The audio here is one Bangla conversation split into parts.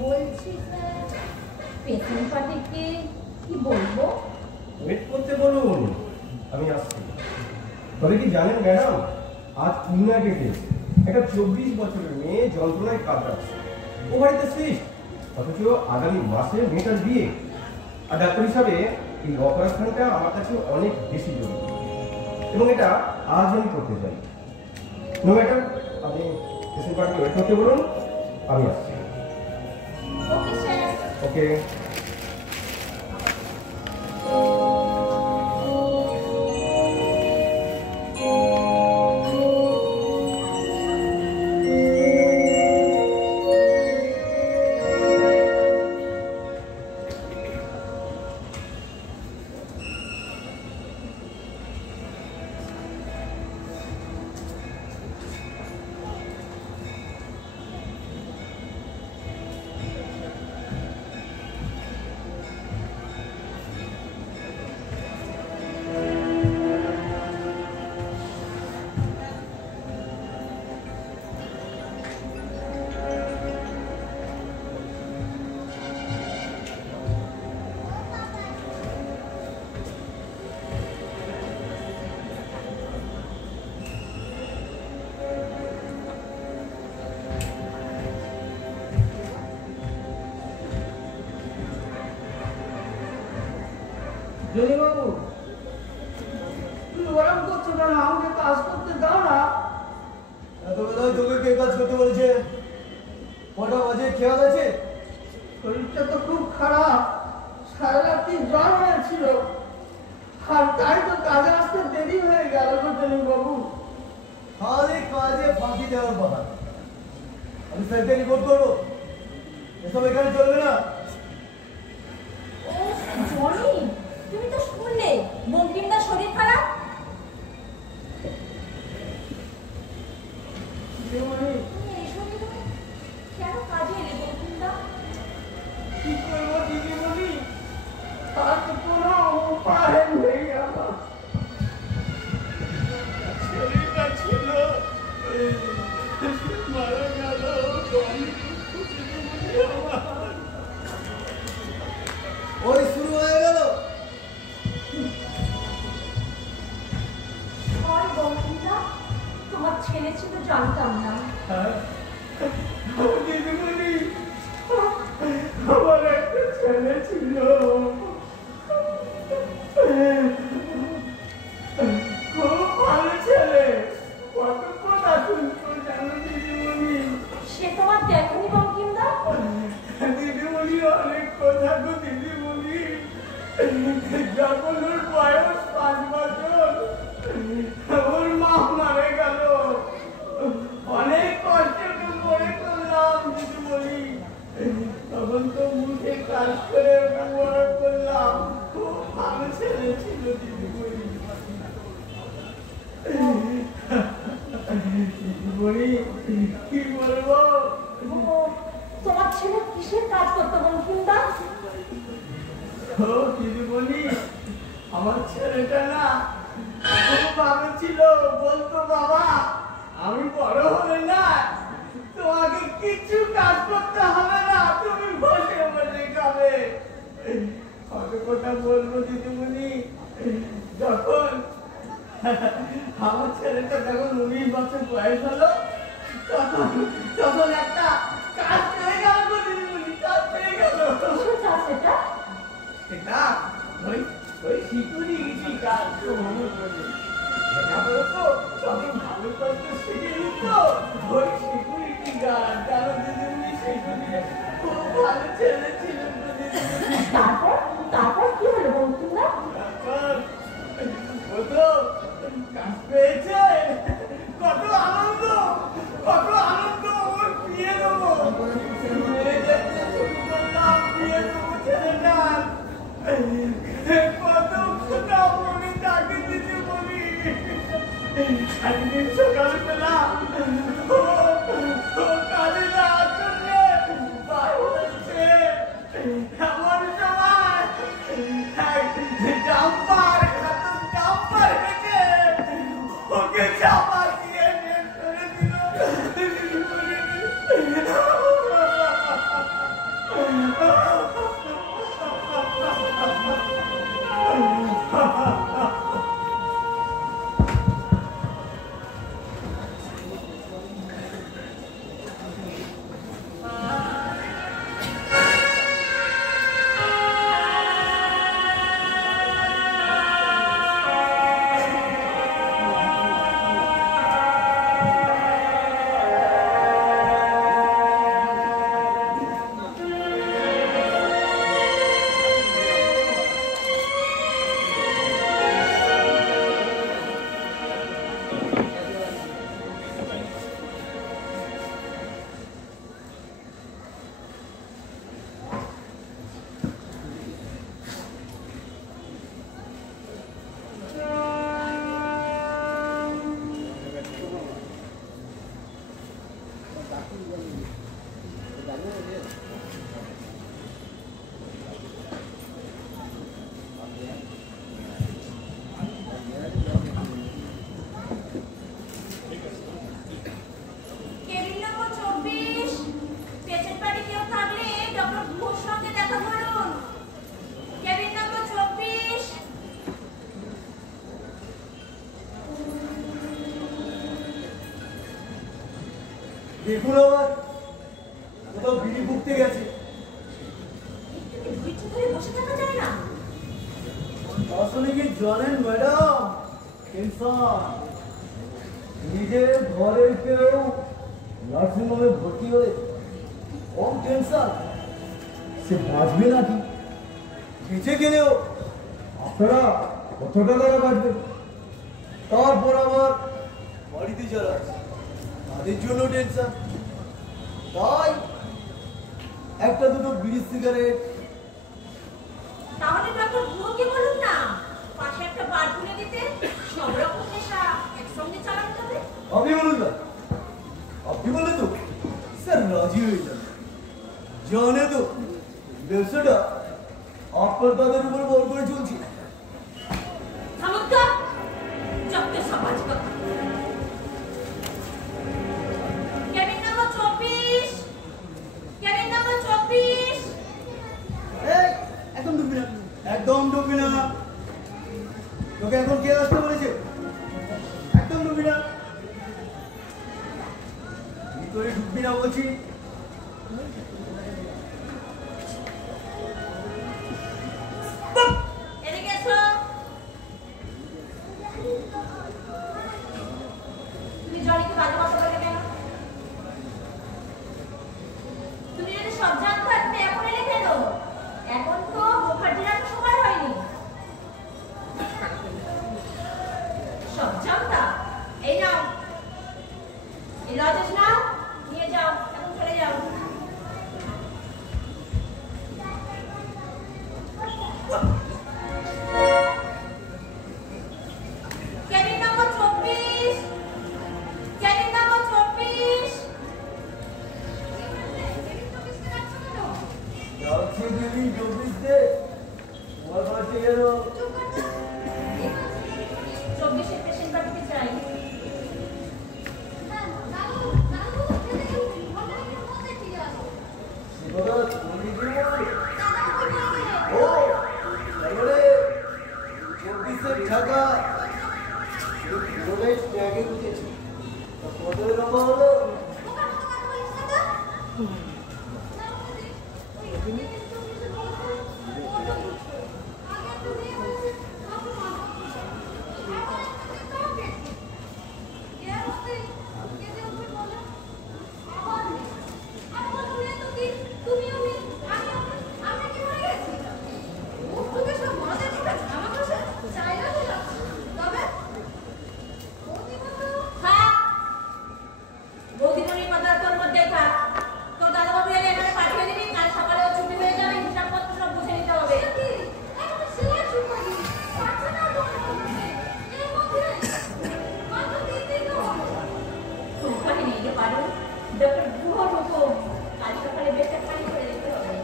বলছি স্যার, পেছন পার্টিকে কি বলবো? ওয়েট করতে বলুন, আমি আসছি। তবে কি জানেন ম্যাডাম, আজ খুলনা গেটে একটা 24 বছরের মেয়ে যন্ত্রণায় কাটাচ্ছে। ও বাড়িতে সিস্ট, অথচ আগামী মাসে মেয়েটার বিয়ে। আর ডাক্তার হিসাবে এই অপারেশনটা আমার কাছে অনেক বেশি জরুরি এবং এটা আজ আমি করতে চাই। নো ম্যাডাম, আপনি পেশেন্ট পার্টিকে ওয়েট করতে বলুন, আমি আসছি। Okay sir. ওকে। বাবু, তুমি ওরকম করছো কেন? আমাকে কাজ করতে দাও না। এত বেলায় তোকে কে কাজ করতে বলেছে? কটা বাজে খেয়াল আছে? শরীরটা তো খুব খারাপ, সারা রাত্রি জ্বর হয়েছিল, আর তাই তো কাজে আসতে দেরি হয়ে গেল বাবু। খালি কাজে ফাঁকি দেওয়ার কথা। আমি স্যারকে রিপোর্ট করবো, এসব এখানে চলবে না। ও জনি, তুমি তো শুনলে বঙ্কিমদার শরীর খারাপ। তুমি এই শরীরে কেন কাজে এলে বঙ্কিমদা? কি করবো দিদিমণি, আর তো কোনো উপায় নেই। আমার শরীরটা ছিল মারা গেল। ওই শুরু হয়ে গেল। হয় বঙ্কিমদা, তোমার ছেলে ছিল জানতাম না। দিদিমণি, আমার একটা ছেলে ছিল, খুব ভালো ছেলে, কত কথা শুনতো জানো দিদিমণি। সে তোমার দেখনি বঙ্কিমদা? দিদিমণি অনেক কথা গো দিদিমণি। যখন ওর বয়স 5 বছর, ওর মা মারা গেল। অনেক কষ্ট করে করলাম দিদিমণি, তখন তো মুখে কাজ করে ওটা বড় করলাম। খুব ভালো ছেলে ছিল দিদিমণি। দিদিমণি কি বলবো? ও, তোমার ছেলে কিসের কাজ করতো বঙ্কিমদা? ও দিদিমণি, আমার ছেলেটা না খুব ভালো ছিল। বলতো, বাবা আমি বড় হলে না তোমাকে কিছু কাজ করতে হবে না, তুমি বসে বসে খাবে। কত কথা বলবো দিদিমণি। যখন আমার ছেলেটা যখন 19 বছর বয়স হলো, তখন একটা কাজ পেয়ে গেল গো দিদিমণি, কাজ পেয়ে গেল। কিসের কাজ সেটা? এটা ওই সিকিউরিটি কাজ তো মনে পড়ে। এটা বলতো সবই ভালো করতে শিখে নিত। ওই সিকিউরিটি গার্ড জানো দিদিমণি, সিকিউরিটি খুব ভালো ছেলে ছিল দিদিমণি। তারপর কি হলো বঙ্কিমদা? ও তো কাজ পেয়েছে, কত আনন্দ, কত আনন্দ। ওর বিয়ে দেবো, বিয়ে দেখতে শুরু করলাম, বিয়ে দেবো ছেলেটার। কত কথা মনে থাকে দিদিমণি। একদিন সকালবেলা ও কাজে যাওয়ার জন্য বার হচ্ছে, এমন সময় জাম্পার হেঁটে ওকে চাপা দিয়ে বের করে দিল। দেখুন আবার কোথাও বিড়ি ফুঁকতে গেছে। একটু ধৈর্য ধরে বসে থাকা যায় না? আসলে কি জানেন ম্যাডাম, টেনশন। নিজের ঘরের কেউ নার্সিংহোমে ভর্তি হয়ে কম টেনশন, সে বাঁচবে নাকি? বেঁচে গেলেও আপনারা কত টাকা বাঁচবেন? তারপর আবার বাড়িতে যারা আছে তাদের জন্য টেনশন। তাই একটা দুটো বিড়ি সিগারেট। তাহলে ডক্টর বুড়োকে বলুন না পাশে একটা বার খুলে দিতে, সব রকম নেশা একসঙ্গে চালানো যাবে। আপনি বলুন না, আপনি বললে তো স্যার রাজি হয়ে যাবে। জানে তো ব্যবসাটা আপনার তাদের উপর বল করে চলছে। থামুন তো, যত সমাজ কথা। Cabin number 24, cabin number 24। এই, একদম ঢুকবি না, একদম ঢুকবি না। তোকে এখন কে আসতে বলেছে? একদম ঢুকবি না, ভিতরে ঢুকবি না বলছি। এদিকে এসো। তুমি জলিকে বাজে কথা বলে কেন? তুমি যদি সব জানতো তুমি এখন এলে কেন? এখন তো বোফার দিনার সময় হয়নি। সব জানতা? এই নাও, এই লজেস নাও, নিয়ে যাও, এখন চলে যাও। Cabin number 24, cabin number 24। যাচ্ছি দিদি চব্বিশে, তোমার বাড়িতে গেল। 24 পেশেন্ট পাঠিয়ে চাই। সে কথা বলি কি বলি? ও, তারপরে চব্বিশের টাকা পুরোটাই ট্যাগে উঠেছে। তা কত টাকা হলো? হ্যাঁ, বৌদিমণির কথা তোর মধ্যে থাক। তোর দাদাবাবু এলে এখানে পাঠিয়ে দিবি, কাল সকালে ও ছুটি হয়ে যাবে, হিসাবপত্র সব বুঝে নিতে হবে। উপায় নেই রে পারুল, ডক্টর বুড়োর হুকুম, কাল সকালে বেডটা খালি করে দিতে হবে।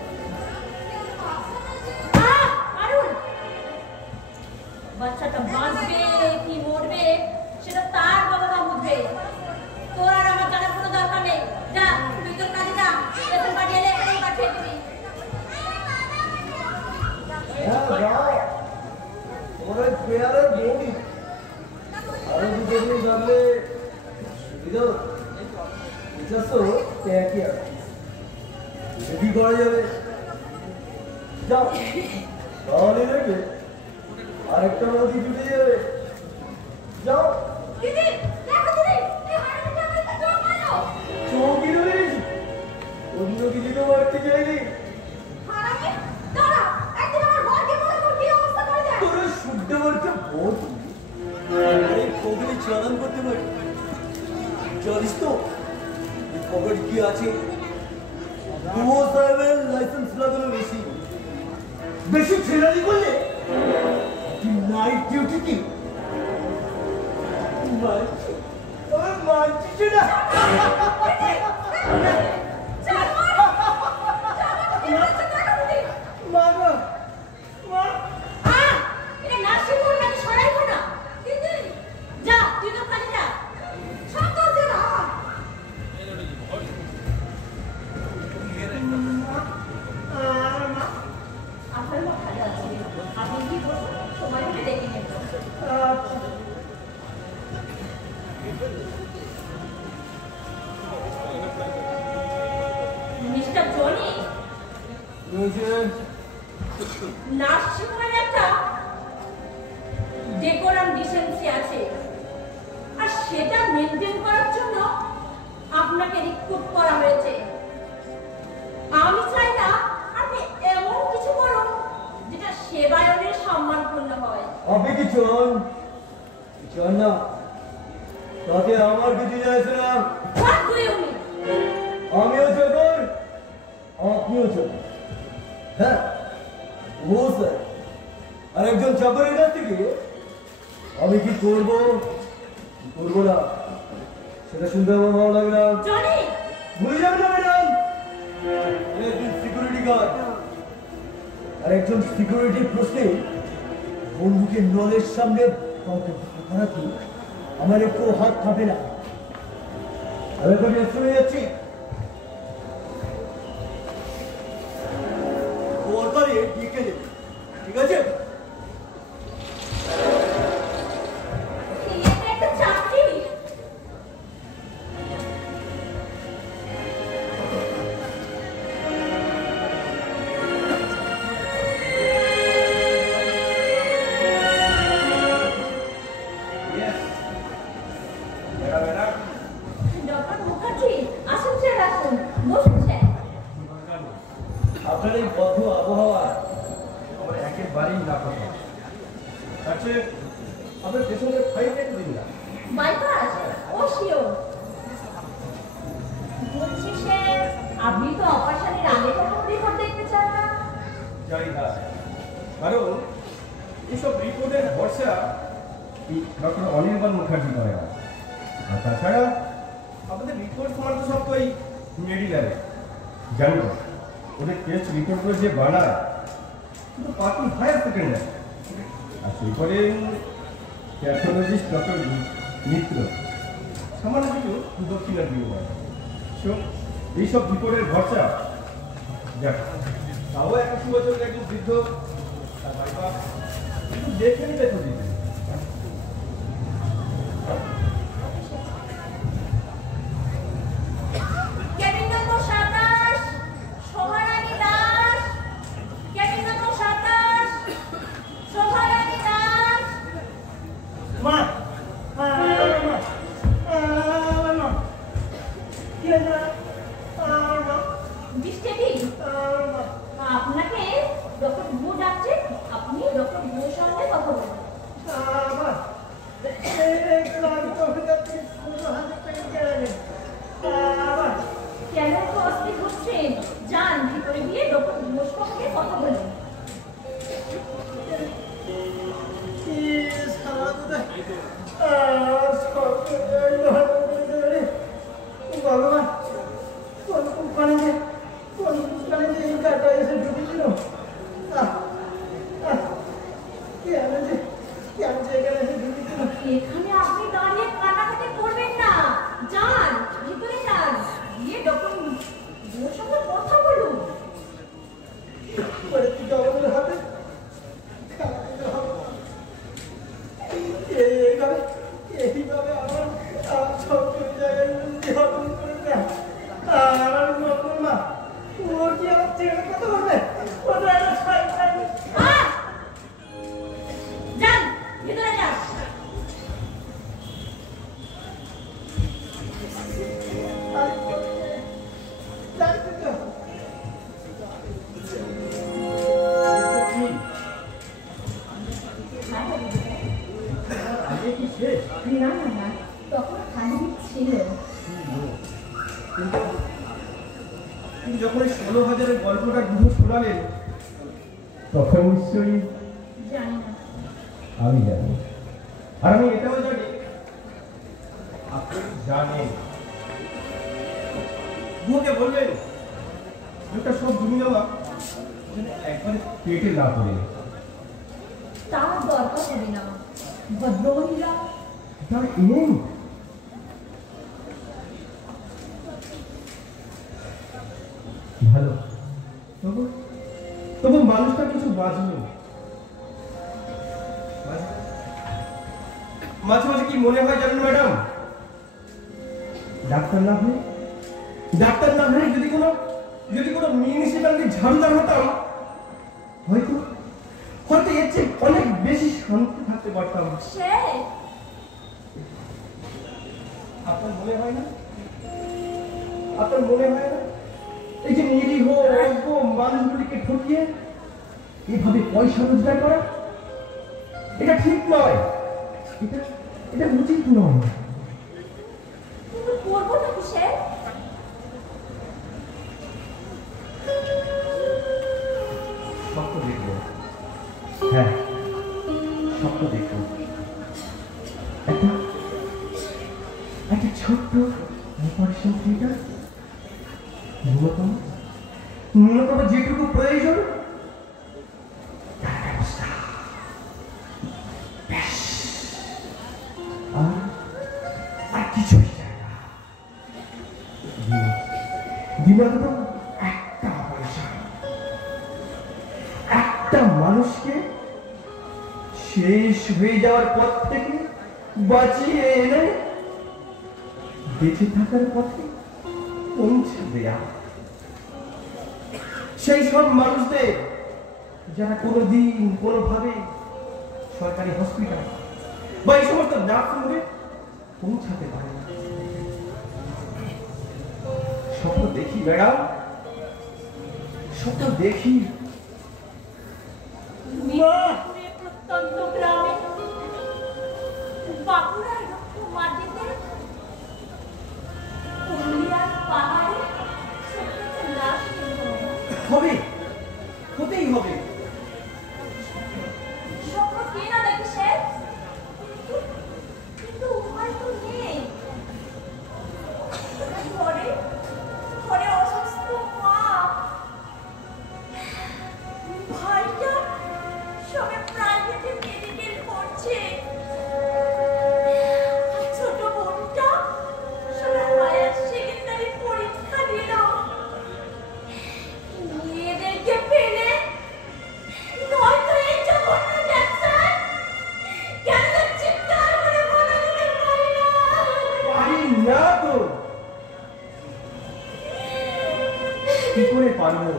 পারুল, বাচ্চাটা বাঁচবে কি মরবে সেটা তার বাবা মা বুঝবে। তোর আর আমার জানার কোনো দরকার নেই। যা, তুই তোর কাজে যা, বেতন পাঠিয়ে এলে এখানেই পাঠিয়ে দিবি। হ্যাঁ, যাও। তোমার ওই পেয়ারের বৌদি আরো দুটো দিন থাকলে সুবিধা হতো। বুঝাচ্ছ একই আছে, কি করা যাবে? যাও, তাহলে দেখবে আরেকটা নদী জুড়ে যাবে। যাও। দিদি, দেখো দিদি, এই হারামিটা আমাকে চোখ মারলো। চৌকি রয়েছি, অন্য কিছু তো বাড়তে চাইনি। হারামি, দাঁড়া, একদিন আমার বরকে মনে তোর কি অবস্থা করে দেয়। তোর শুদ্ধ বাড়তে বহুত এই খবরে চালান করতে পারি। জানিস তো এই খবর কি আছে? গুমো সাহেবের লাইসেন্স লাগানো বেশি বেশি ছেড়ালি করলে নাইট ডিউটি কি মানছি সেটা। মামা মা এটা নার্সিং হোম নাকি সরাইবো না? দিদি, যা, তুই তো কাজে যা। সব তো যা। আপনার মা ভালো আছে। আপনি কি বলুন, সময় হলে দেখে নেব। নার্সিংহোমের একটা ডেকোরাম ডিসেন্সি আছে, আর সেটা মেনটেন করার জন্য আপনাকে রিক্রুট করা হয়েছে। আমি চাই না আপনি এমন কিছু করুন যেটা সেবায়নের সম্মানপূর্ণ হয়। আপনি কি চান? চান না তাতে আমার কিছু যায় না। What do you mean? আমিও চাকর, আপনিও চাকর। হ্যাঁ ও স্যার, আর একজন চাকরের কাছ থেকে আমি কি করবো কি করবো না সেটা শুনতে আমার ভালো লাগে না। জনি, ভুলে যাবেন না ম্যাডাম, একজন সিকিউরিটি গার্ড, আর একজন সিকিউরিটির প্রশ্নে বন্ধুকে নলের সামনে কাউকে হারাতে আমার একটু হাত কাঁপে না। আমি এখন রেস্টুরে যাচ্ছি, দরকারে ডেকে দেবে, ঠিক আছে? এটা একটা চাকরি। Yes. ম্যাডাম ডক্টর মুখার্জি, আসুন স্যার, আসুন, বসুন স্যার। আপনার এই বদ্ধ আবহাওয়া আমার একেবারেই না কথা। আচ্ছা আপনার পেছনের ফাইলটা একটু দিন না। বাইপাস, ও শিওর। বলছি স্যার, আপনি তো অপারেশনের আগে কখনো রিপোর্ট দেখতে চান না? জানি না, কারণ এইসব রিপোর্টের ভরসা ডক্টর অনির্বাণ মুখার্জি করে না। আর তাছাড়া আপনাদের রিপোর্ট সমান তো সব তো এই মেডিকেলে জানি না, ওদের টেস্ট রিপোর্টগুলো যে বানায় কিন্তু পার্টি হায়ার সেকেন্ডারি, আর সেই করে প্যাথোলজিস্ট ডক্টর মিত্র সামান্য কিছু দক্ষিণার বিনিময়। এইসব রিপোর্টের ভরসা দেখ, তাও 81 বছরের একজন বৃদ্ধ তার বাইপাস একটু দেখে নিতে তো দিতেন। কেবিন নম্বর 27, শোভারানী দাস। কেবিন নম্বর 27, শোভারানী দাস। মা কি হয়েছে? বৃষ্টি, আপনাকে ডক্টর ভু ডাকছে, আপনি ডক্টর ভুর সঙ্গে কথা বলুন। কেন তো অস্থির হচ্ছেন? যান ভিতরে গিয়ে ডক্টর ভুর সঙ্গে কথা বলুন। ভগবান, কোন এই কাটা এসে ঢুকেছিল? কেন যে এখানে এসে ঢুকেছিল? এখানে আপনি দাঁড়িয়ে কাটাকাটি করবেন না, যান ভিতরে যান, গিয়ে ডক্টর ভুর সঙ্গে কথা বলুন। আমাদের হাতে এইভাবে আমার ছোট জায়গায় হরণ করে দেয়। আর মা ও কি আমার ছেড়ে কথা বলবে? ওটা একটা শয়তান। যান ভিতরে যান। আগে কি শেষ? না না না, তখন খালি ছিল। কিন্তু কিন্তু যখন এই 16,000-এর গল্পটা গুরু শোনালেন তখন নিশ্চয়ই জানি না। আমি জানি, আর আমি এটাও জানি আপনি জানেন। গুরুকে বললেন ওটা সব জমি জমা একবারে পেটে না পড়ে। তার দরকার হবে না, ভদ্রমহিলা। তার এম ভালো, তবু তবু মানুষটা কিছু বাঁচলো। মাঝে মাঝে কি মনে হয় জানেন ম্যাডাম, ডাক্তার না হয়ে যদি কোনো মিউনিসিপ্যালিটি ঝাড়ুদার হতাম সে আপনার মনে হয় না? আপনার মনে হয় না এই যে নিরীহ অজ্ঞ মানুষগুলিকে ঠকিয়ে এইভাবে পয়সা রোজগার করা এটা ঠিক নয়, এটা এটা উচিত নয়। কিন্তু করবোটা কি সে? স্বপ্ন দেখব, হ্যাঁ স্বপ্ন দেখব। একটা একটা ছোট্ট অপারেশন থিয়েটার, ন্যূনতম যেটুকু প্রয়োজন তার ব্যবস্থা। ব্যাস, আর কিছুই চাই না। দিনাগত একটা অপারেশন, একটা মানুষকে শেষ হয়ে যাওয়ার পথ থেকে বাঁচিয়ে এনে বেঁচে থাকার পথে পৌঁছে দেয়া। সেই সব মানুষদের যারা কোনোদিন কোনোভাবে সরকারি হসপিটাল বা এই সমস্ত নার্সিংহোমে পৌঁছাতে পারে না। স্বপ্ন দেখি ম্যাডাম, স্বপ্ন দেখি। মিরপুরের প্রত্যন্ত গ্রামে বাঁকুড়ার রক্ত মাটিতে পুরুলিয়ার পাহাড়ে ছোট্ট একটা নার্সিংহোম। হবে, হতেই হবে। স্বপ্ন কে না দেখে সে? কিন্তু উপায় তো নেই। ঘরে ঘরে অসুস্থ মা, ভাইটা সবে প্রাইভেটে মেডিকেল করছে, ছোট বোনটা সবে হায়ার সেকেন্ডারি পরীক্ষা দিল। মেয়েদেরকে পেলে নয়তো এই জঘন্য ক্যান্সার ক্যান্সার চিৎকার করে বলে দিতে পারি না। পারি না তো, কি করে পারবো?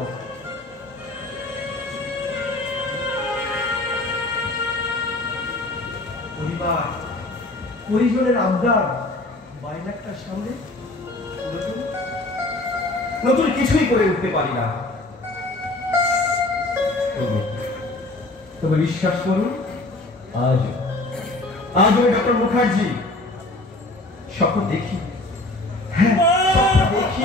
পরিবার পরিজনের আবদার বাইনাটার সামনে নতুন নতুন কিছুই করে উঠতে পারি না। তবে বিশ্বাস করুন, আজ আজ আমি ডক্টর মুখার্জি স্বপ্ন দেখি, হ্যাঁ স্বপ্ন দেখি।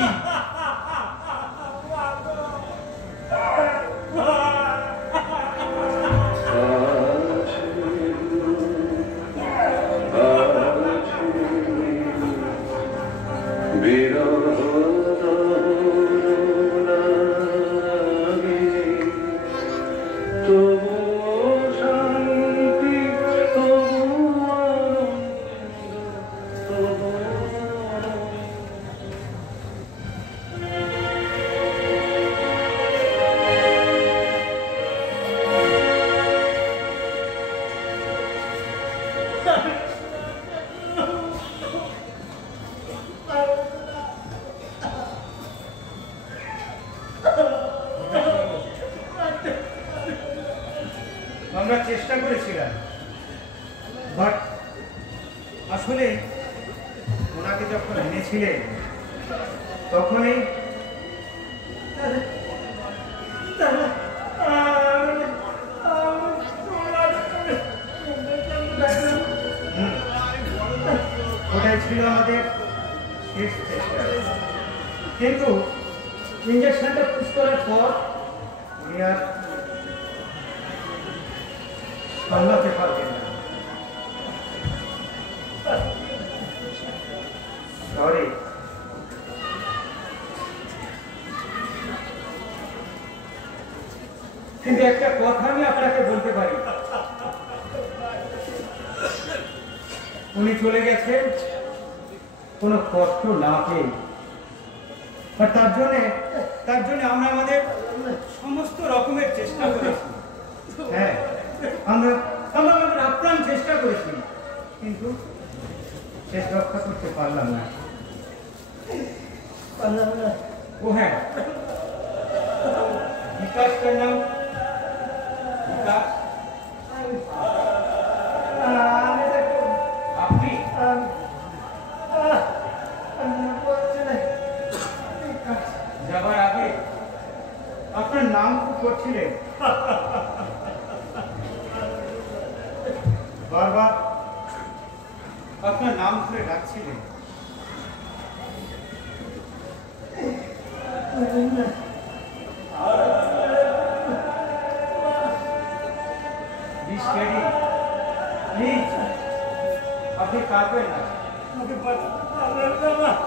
আমরা চেষ্টা করেছিলাম, বাট আসলে ওনাকে যখন এনেছিলেন তখনই ওটাই ছিল আমাদের শেষ চেষ্টা। কিন্তু ইঞ্জেকশনটা পুশ করার পর উনি আর সামলাতে পারবেন না। সরি, কিন্তু একটা কথা আমি আপনাকে বলতে পারি, উনি চলে গেছেন কোনো কষ্ট না পেয়ে। আর তার জন্য আমরা আমাদের সমস্ত রকমের চেষ্টা করেছি। হ্যাঁ, আমরা আমাদের আপ্রাণ চেষ্টা করেছি, কিন্তু শেষ রক্ষা করতে পারলাম না। ও হ্যাঁ, বিকাশটার নাম বিকাশ নাম খুব করছিলেন, বারবার আপনার নাম ধরে ডাকছিলেন। Be steady. Please. আপনি কাঁদবেন না,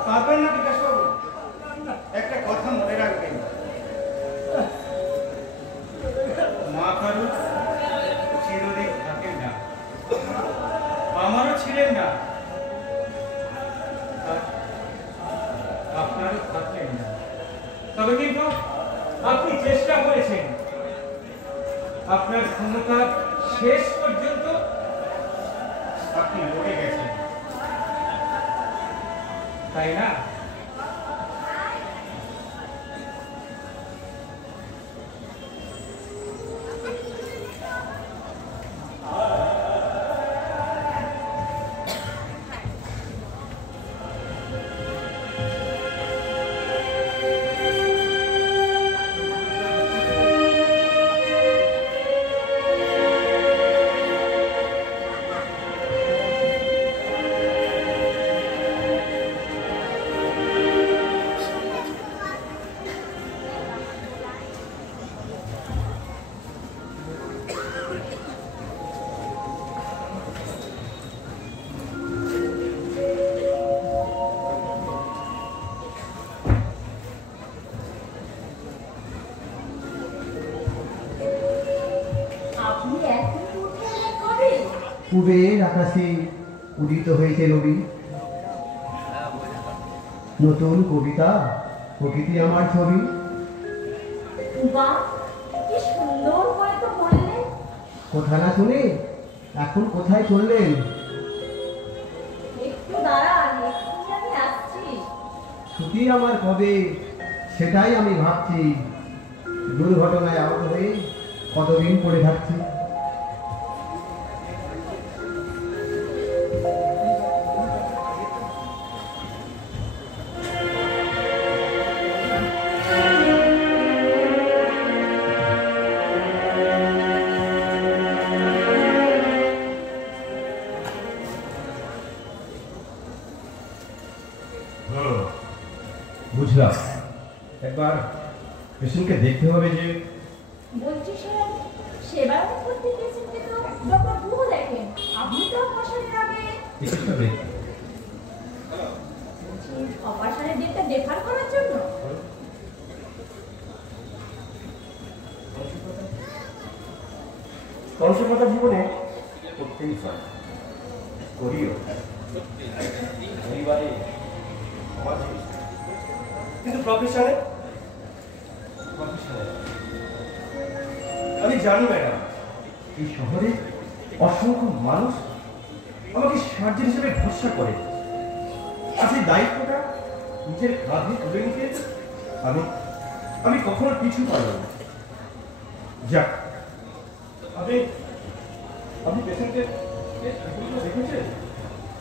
কাঁদবেন না বিকাশ বাবু। একটা কথা মনে রাখবেন, মা কারু চিরদিন থাকেন না, আমারও ছিলেন না, আর আপনারও থাকলেন না। তবে কিন্তু আপনি চেষ্টা করেছেন, আপনার ক্ষমতা শেষ পর্যন্ত আপনি লড়ে গেছেন, তাই না? আপনি এখন উঠে এলেন কবে? পূবের আকাশে উদিত হয়েছে রবি, নতুন কবিতা প্রকৃতি আমার ছবি। বাহ, কি সুন্দর করে তো বললেন। কথা না শুনে এখন কোথায় চললেন? একটু দাঁড়ান, এক্ষুনি আমি আসছি। ছুটি আমার কবে সেটাই আমি ভাবছি, দুর্ঘটনায় আহত হয়ে কতদিন পড়ে থাকছি। বুঝলাম, একবার পেশেন্টকে দেখতে হবে যে। বলছি স্যার, সেবার করতে গেছেন কিন্তু ডক্টর ভুল দেখেন। আপনি তো অপারেশনের আগে চিকিৎসা দেখতে অপারেশনের ডেটটা ডেফার করার জন্য। কংসপতা জীবনে করতেই হয়, করিও পরিবারে সমাজে, কিন্তু প্রফেশনে আমি জানি ম্যাডাম, এই শহরে অসংখ্য মানুষ আমাকে সার্জন হিসেবে ভরসা করে, আর সেই দায়িত্বটা নিজের কাঁধে তুলে নিতে আমি কখনো পিছু পাই না। যাক, আপনি পেশেন্টের দেখেছেন?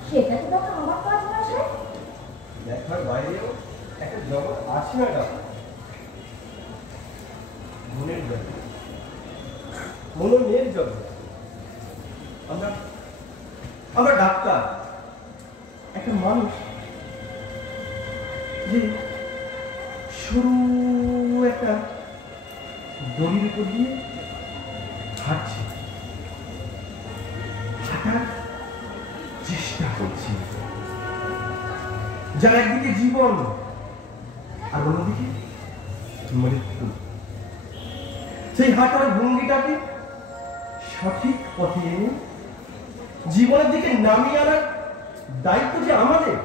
সেটা তো তখন আমার কাজ না স্যার। দেখার বাইরেও একটা জগৎ আছে ম্যাডাম, মনের জগৎ, মনের জগৎ। আমরা ডাক্তার, একটা মানুষ যে সরু একটা দড়ির উপর দিয়ে হাঁটছে, হাঁটার চেষ্টা করছি, যার একদিকে জীবন আর অন্যদিকে মৃত্যু। সেই হাঁটার ভঙ্গিটাকে সঠিক পথে এনে জীবনের দিকে নামিয়ে আনার দায়িত্ব যে আমাদের।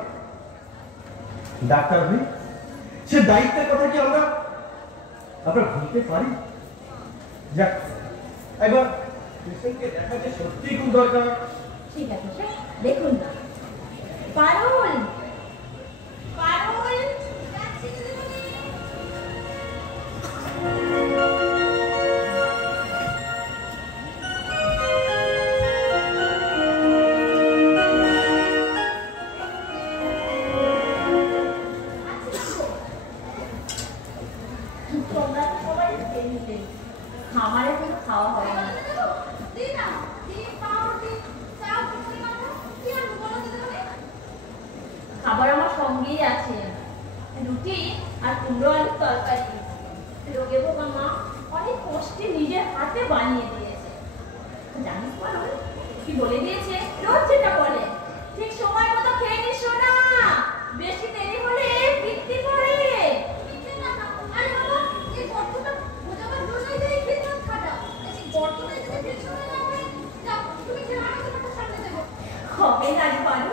ডাক্তার হয়ে সে দায়িত্বের কথা কি আমরা ভুলতে পারি? যাক, একবার পেশেন্টকে দেখা যে সত্যি খুব দরকার। ঠিক আছে স্যার, দেখুন না। পারুল, পারুল, তোমরা তো সবাই পেয়ে আমার এখনো খাওয়া হয়নি। খাবার আমার সঙ্গেই আছে, রুটি আর কুমড়ো আলুর তরকারি। রোগে বোকা মা অনেক কষ্টে নিজের হাতে বানিয়ে দিয়েছে। জানিস বলো কি বলে দিয়েছে? রোজ যেটা বলে, ঠিক সময় মতো খেয়ে নিস না, বেশি দেরি হলে পিত্তি করে। হবে না রে পারো,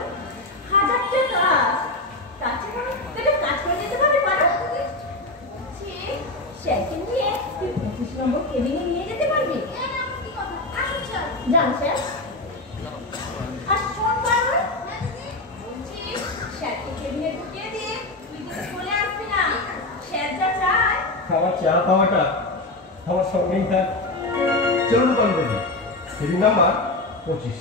1000টা কাজ, তাছাড়া তাহলে কাজ করে যেতে পারবে পারো। স্যারকে নিয়ে তুই 25 নম্বর কেবিনে নিয়ে যেতে পারবি। জান স্যার, আর শোন পারো, স্যারকে কেবিনে ঢুকিয়ে দিয়ে তুই কিন্তু চলে আসবি না। স্যার যা চায় আমার চা খাওয়াটা আমার সঙ্গেই থাক। চলুন কলেজে, কেবিন নাম্বার 25।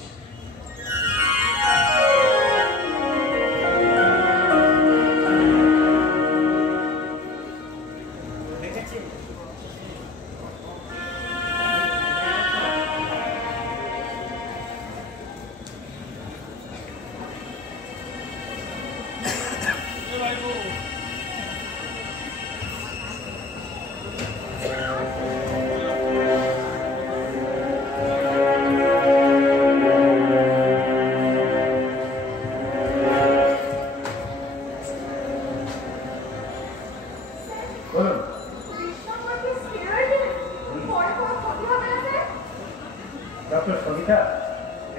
ডক্টর সবিতা,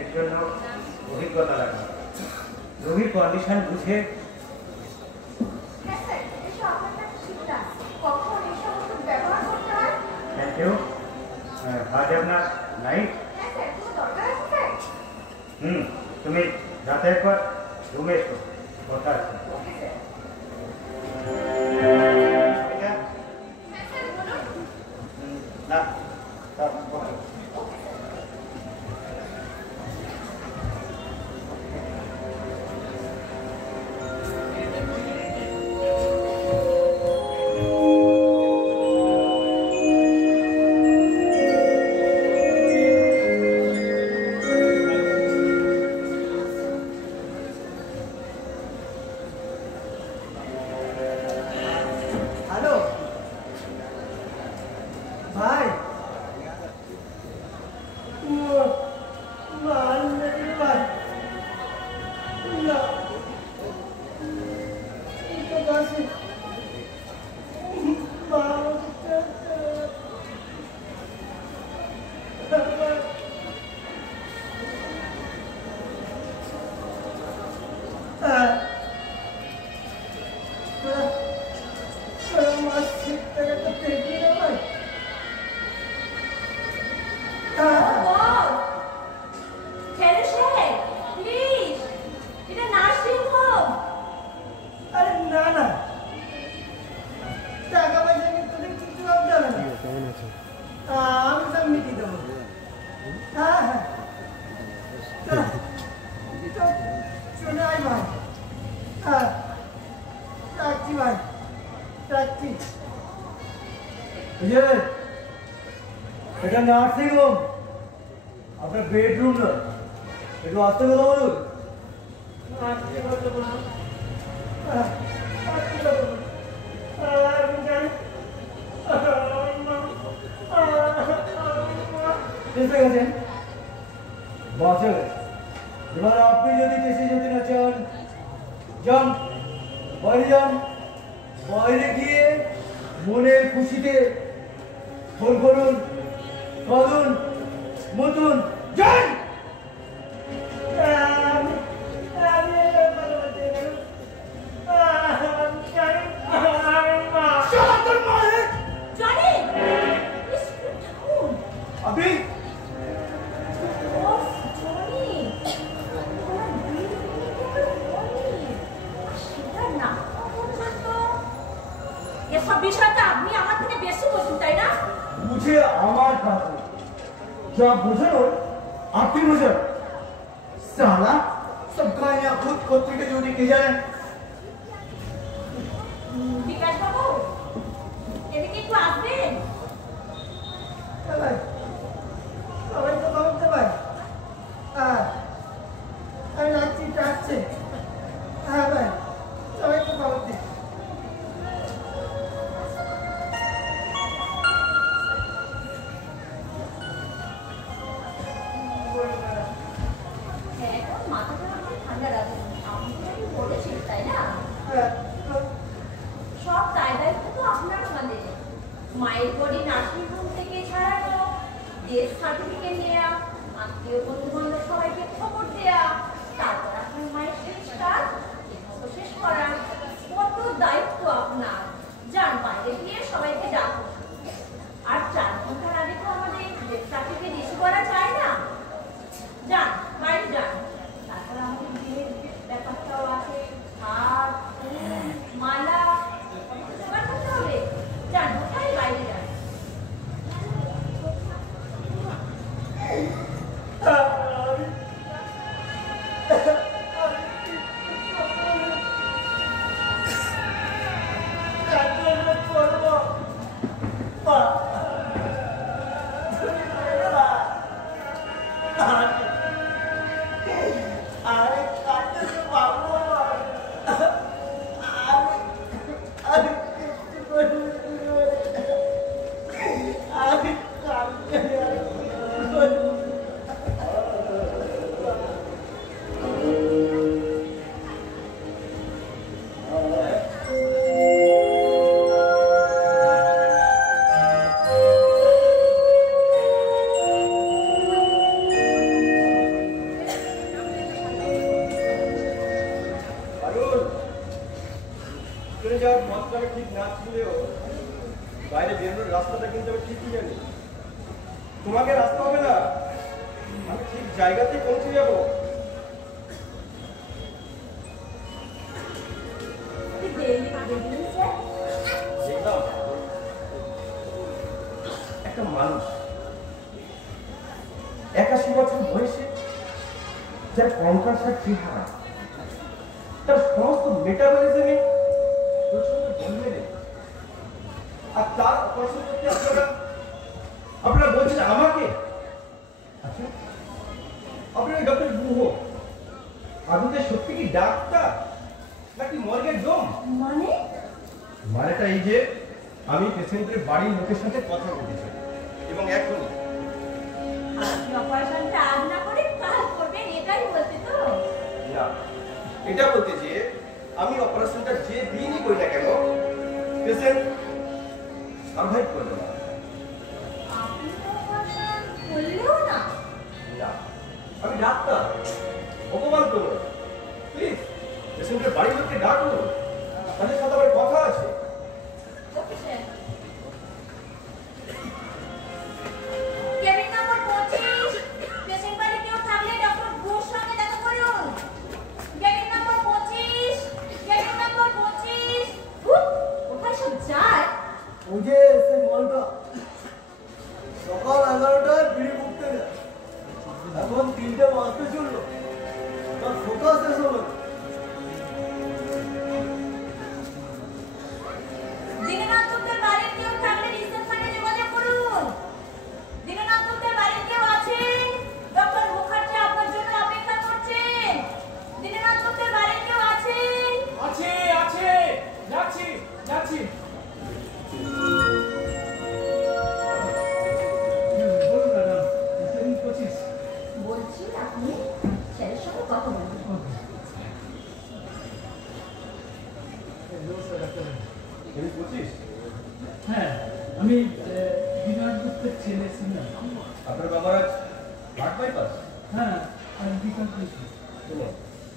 এর জন্য অভিজ্ঞতা লাগবে। রোগীর কন্ডিশন বুঝে থ্যাংক ইউ। আজ আপনার নাইট? তুমি রাতে একবার রুমে এসো, কথা আছে। না হ্যালো ভাই, এটা নার্সিং হোম, আপনার বেডরুম না। একটু আসতে কথা বলুন। এসে গেছেন, বাঁচে গেছে। এবার আপনি যদি দেশে যেতে না চান, যান, বাইরে যান। বাইরে গিয়ে মনের খুশিতে ফোন করুন, কাঁদুন, মতুন, যান। আপনি এসব বিষয়টা আপনি আমার থেকে বেশি বোঝেন, তাই না? বুঝে আমার কাছে যা বোঝানোর আপনি বোঝান। साला सब कहानियां खुद खोद के जो लिखे जाए। বিকাশ বাবু, এদিকে একটু আসবেন। ডেথ সার্টিফিকেট নেওয়া, আত্মীয় বন্ধু বান্ধব সবাইকে খবর দেয়া, তারপর আপনার মায়ের শেষ কাজ ঠিকমতো শেষ করা। কত দায়িত্ব আপনার। যান বাইরে গিয়ে সবাইকে ডাকুন। আর 4 ঘন্টার আগে তো আমাদের ডেথ সার্টিফিকেট ইস্যু করা যায় না। যান বাইরে যান। তারপর আমাদের বিয়ের ব্যাপারটাও আছে, হার, ফুল, মালা জোগাড় করতে হবে। যান কোথায় বাইরে যান। তোমাকে রাস্তা হবে না, আমি ঠিক জায়গাতে পৌঁছে যাব। একটা মানুষ 81 বছর বয়সে, যার কঙ্কালসার চেহারা, তার সমস্ত মেটাবলিজমে প্রচন্ড জন্মে নেই, আর তার অপারেশন করতে আপনারা বলছেন আমাকে? আচ্ছা, আপনার ডক্টর গুহ আদতে সত্যি কি ডাক্তার নাকি মর্গের ডোম? মানেটা এই যে আমি পেশেন্টের বাড়ির লোকের সাথে কথা বলেছি এবং এখনই অপারেশনটা আজ না করে কাল করবেন, এটাই বলতে তো? না, এটা বলতে যে আমি অপারেশনটা যে দিনই করি না কেন পেশেন্ট সার্ভাইভ করবে না। আমি ডাক্তার, অপমান করো প্লিজ। পেশেন্টের বাড়ির লোককে ডাকুন, তাদের সাথে আমার কথা আছে। কেবিন নাম্বার 25, পেশেন্ট বাড়ি কেউ থাকলে ডক্টর ঘোষ সঙ্গে দেখা করুন। Cabin number 25, cabin number 25। কোথায় সব যায়? ওই যে সেই মলটা সকাল 11টায় বিড়ি মুখতে যায়, এখন 3টে বাজতে চললো, তার ফোকাস শেষ হলো। দীননাথদের বাড়ির কেউ থাকলে রিসেপশনে যোগাযোগ করুন। দীননাথদের বাড়ির কেউ আছেন? ডক্টর মুখার্জি আপনার জন্য অপেক্ষা করছেন। দীননাথদের বাড়ির কেউ আছেন? আছে আছে, যাচ্ছি যাচ্ছি। বলুন ম্যাডাম, 25 বলছি আপনি ছেলের সঙ্গে কথা বলুন। হ্যাঁ, আমি বিনায়ক গুপ্তের ছেলে সিনিয়র। আপনার বাবার আজ হার্ট বাইপাস? হ্যাঁ, আমি বিকাশ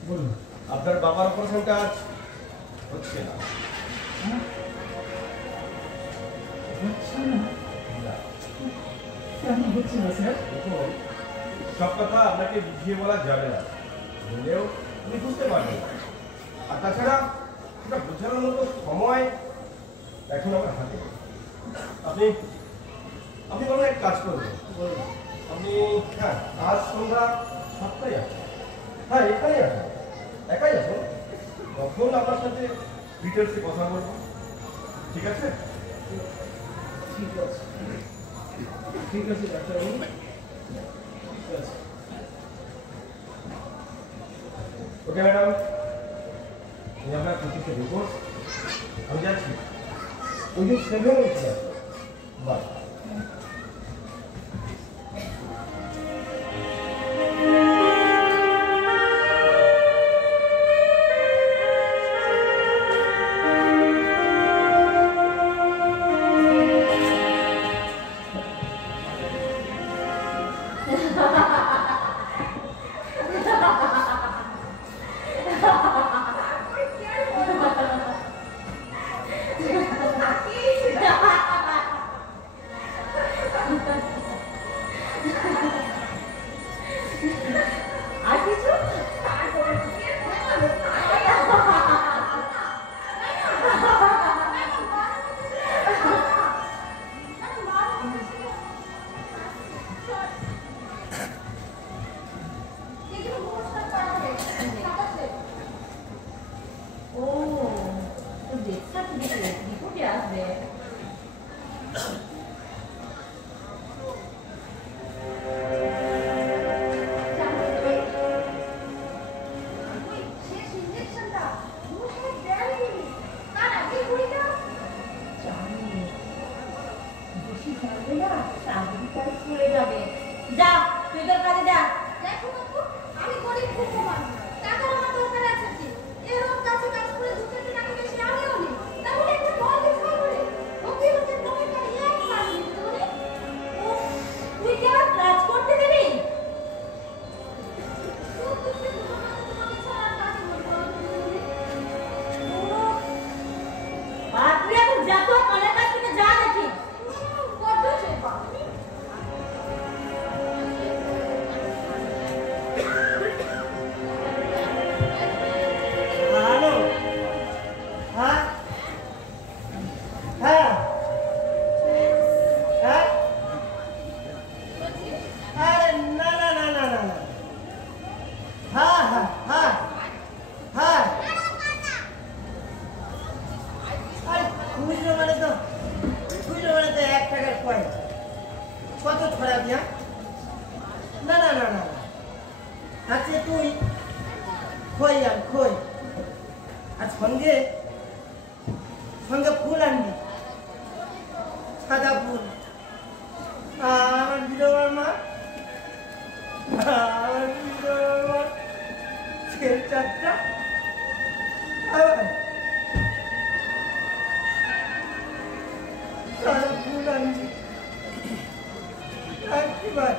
বলুন। আপনার বাবার অপারেশনটা আজ হচ্ছে না। হ্যাঁ, হচ্ছে না? কেন হচ্ছে না স্যার? দেখুন, সব কথা আপনাকে বুঝিয়ে বলা যাবে না, বললেও আপনি বুঝতে পারবেন না। আর তাছাড়া সেটা বোঝানোর মতো সময় এখন আমার হাতে নেই। আপনি আপনি বলুন এক কাজ করবেন, আপনি হ্যাঁ আজ সন্ধ্যা 7টায় আসুন। হ্যাঁ এখানেই আসুন, একাই আসুন, তখন আপনার সাথে ডিটেলসে কথা বলবো। ঠিক আছে? ঠিক আছে, ঠিক আছে ডাক্তারবাবু, ঠিক আছে। ওকে ম্যাডাম, এই আপনার 25 রিপোর্ট, আমি যাচ্ছি। ওই দিন 7 হয়েছিল, বাই। আর কিছু ও তো দেখছা রিপোর্টে আসবে যা তুই তোর কাজে যা দেখো বাবু, আমি গরিব খুব কমান। টাকার আমার দরকার আছে কি? এরকম কাছে কাজ করে দু চারটে টাকা বেশি আমিও নিই। তাহলে একটা মর্গেজ করবে। ওকে ওকে তোমার কাছে এক কাজ দিতে হবে। তুই কি আমার কাজ করতে দিবি তোমাকে ছাড়া কাজ করতে হবে। আর তুই এখন যা তো কানের কাছ থেকে যা দেখি বড্ড চেপা। হ্যালো হ্যাঁ হ্যাঁ হ্যাঁ আরে না না না না না না হ্যাঁ হ্যাঁ হ্যাঁ হ্যাঁ আরে খুচরো মানে তো 1 টাকার কয়েন কত ছড়া দিয়া না না না না আচ্ছা তুই খই আর খই আর সঙ্গে সঙ্গে ফুল আনবি সাদা ফুল আমার বিধবার মা আমার বিধবার মা ছেলে চারটা আবার সাদা ফুল আনবি আর কি ভাই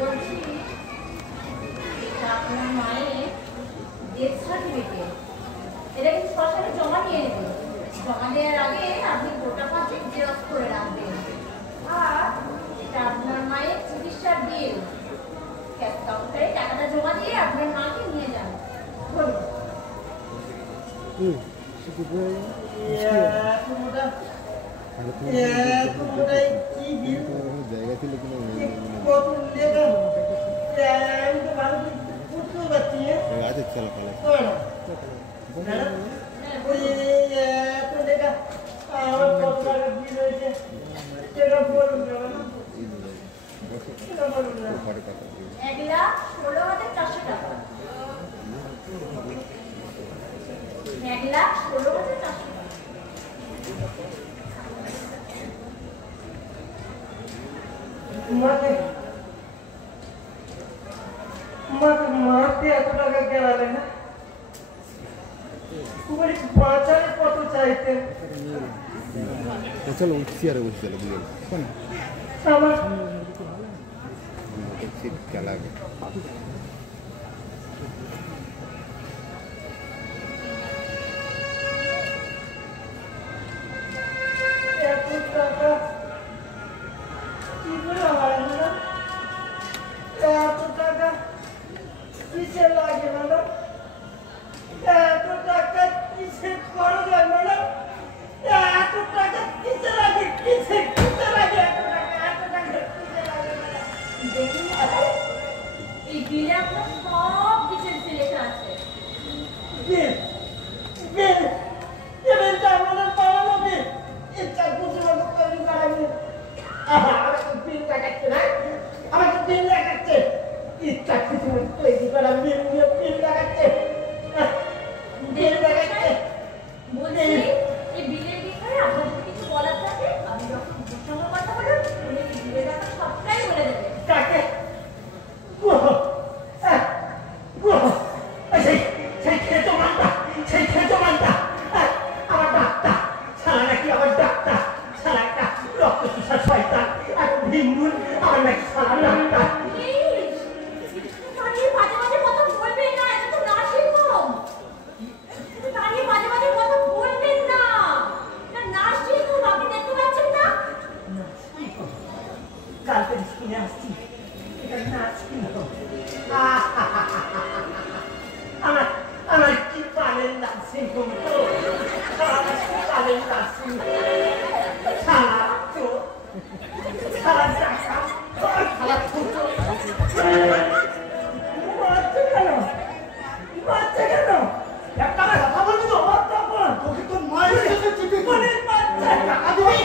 বলছি এটা আপনার মায়ের ডেথ সার্টিফিকেট এটা কিন্তু সরকারে জমা নিয়ে নেবেন জমা দেওয়ার আগে আপনি গোটা পাঁচেক জেরক্স করে রাখবেন আর এটা আপনার মায়ের চিকিৎসার বিল ক্যাশ কাউন্টারে টাকাটা জমা দিয়ে আপনার মাকে নিয়ে যান বলুন এত মোটা কি বিল কত লেখা আমি তো ভালো করে বুঝতেও পারছি ওই এত লেখা আমার কত টাকা বিল হয়েছে সেটা বলুন না 1,16,400 টাকা 1,16,400 টাকা মারতে এত টাকা গেলালে না তোমার বাঁচালে কত চাইতে চলো উঠছি আর উঠছি চলো বুঝলো আমার খেলা এত টাকা কি করে হয় না এত টাকা কিসে লাগে ম্যাডাম এত টাকা কিসে খরচ হয় ম্যাডাম এত টাকা কিসে লাগে কিসে লাগে এত টাকা কিসে লাগে দেখুন এই বিলে আপনার সব ডিটেলস লেখা আছে বিল বিল বিলটা আমাদের পাওয়া বিল ইচ্ছা খুশি মতো তৈরি করা বিল আমাকে বিল দেখাচ্ছে না আমাকে বিল দেখাচ্ছে ইচ্ছা খুশি মতো তৈরি করা বিল বিল দেখাচ্ছে বিল দেখাচ্ছে বলছি এই বিলের বিষয়ে আপনাদের কিছু বলার থাকে আমি যখন ওর সঙ্গে কথা বলব উনি এই বিলের ব্যাপারে সবটাই বলে দেবেন কাকে সেই খেতো মানটা আমার ডাক্তার সারা নাকি আমার ডাক্তার সারা একটা রক্ত চুষা শয়তান আর ভিমরুল আমার নাকি সারা ডাক্তার দাঁড়িয়ে মাঝে মাঝে কথা বলবেন না, এটা তো নার্সিং হোম। দাঁড়িয়ে মাঝে মাঝে কথা বলবেন না, এটা নার্সিং হোম, আপনি দেখতে পাচ্ছেন না? কালকে স্কুলে আসছি এটা নার্সিং হোম। আমার কি পালেন নার্সিং হোম তো আমার কি পালেন নার্সিং হোম সারা তো সারা টাকা সারা ফুটো বাচ্চা কেন একটা কথা বলবি তো তোকে তো মায়ের সাথে চিঠি করে বাচ্চা টাকা দিবি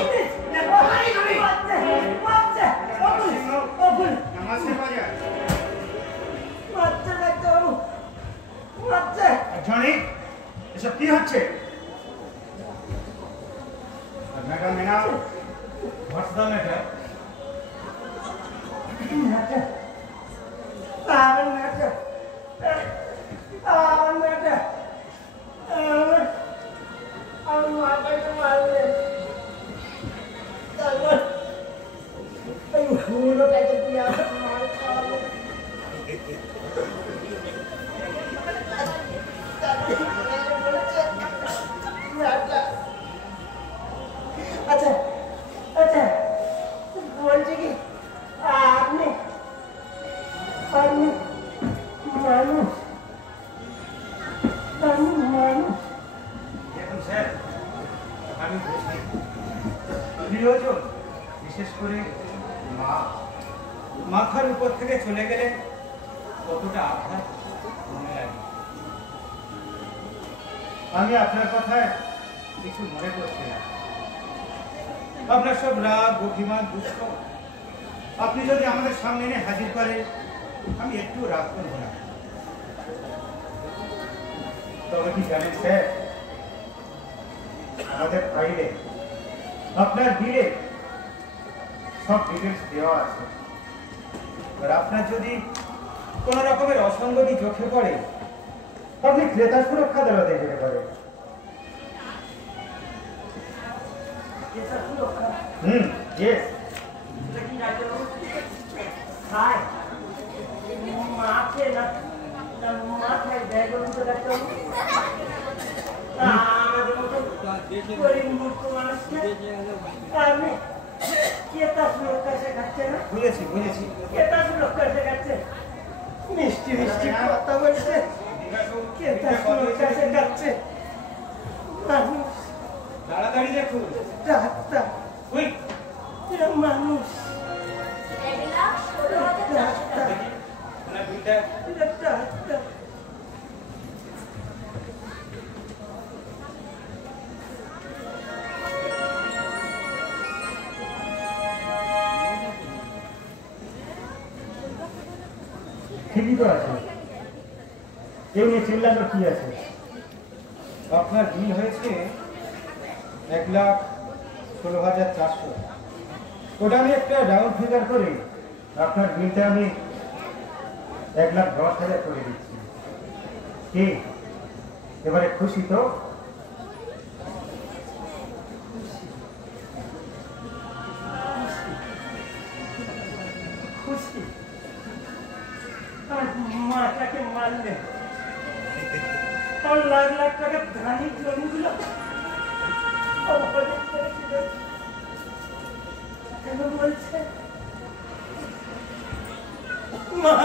বাচ্চা জনি এসব কি হচ্ছে madam Mena what's the matter আচ্ছা আচ্ছা বলছি কি আপনি মানুষ দেখুন স্যার আমি বুঝি প্রিয়জন বিশেষ করে মা মাথার উপর থেকে চলে গেলে কতটা আঘাত মনে লাগে। আমি আপনার কথায় কিছু মনে করছি না। আপনার সব রাগ অভিমান দুঃখ আপনি যদি আমাদের সামনে এনে হাজির করেন আমি একটু রাগ করবো না। তবে কি জানেন স্যার আমাদের ফাইলে আপনার বিলে সব ডিটেলস দেওয়া আছে। আর আপনার যদি কোন রকমের অসঙ্গতি চোখে পড়ে আপনি ক্রেতা সুরক্ষা আদালতে যেতে পারেন। ইয়েস মাথায় ব্যাগন তো ডাক্তার আমাদের মতো গরিব মূর্খ মানুষকে আপনি কেতা সুরক্ষা শেখাচ্ছে না? বুঝেছি কেতা সুরক্ষা শেখাচ্ছে, মিষ্টি মিষ্টি কথা বলছে, কেতা সুরক্ষা শেখাচ্ছে। মানুষ তাড়াতাড়ি দেখুন ডাক্তার কুইক এরা মানুষ 1,16,400 ডাক্তার ওনার বিলটা এরা ডাক্তার ঠিকই তো আছে। কেউ নিয়ে চিল্লানো কি আছে? আপনার বিল হয়েছে 1,16,400। ওটা আমি একটা রাউন্ড ফিগার করে আপনার বিলটা আমি 1,10,000 করে দিচ্ছি। কি এবারে খুশি তো? খুশি আর মাটাকে মারলে আর লাখ লাখ টাকা ধানি জমিগুলো কেন বলছে মা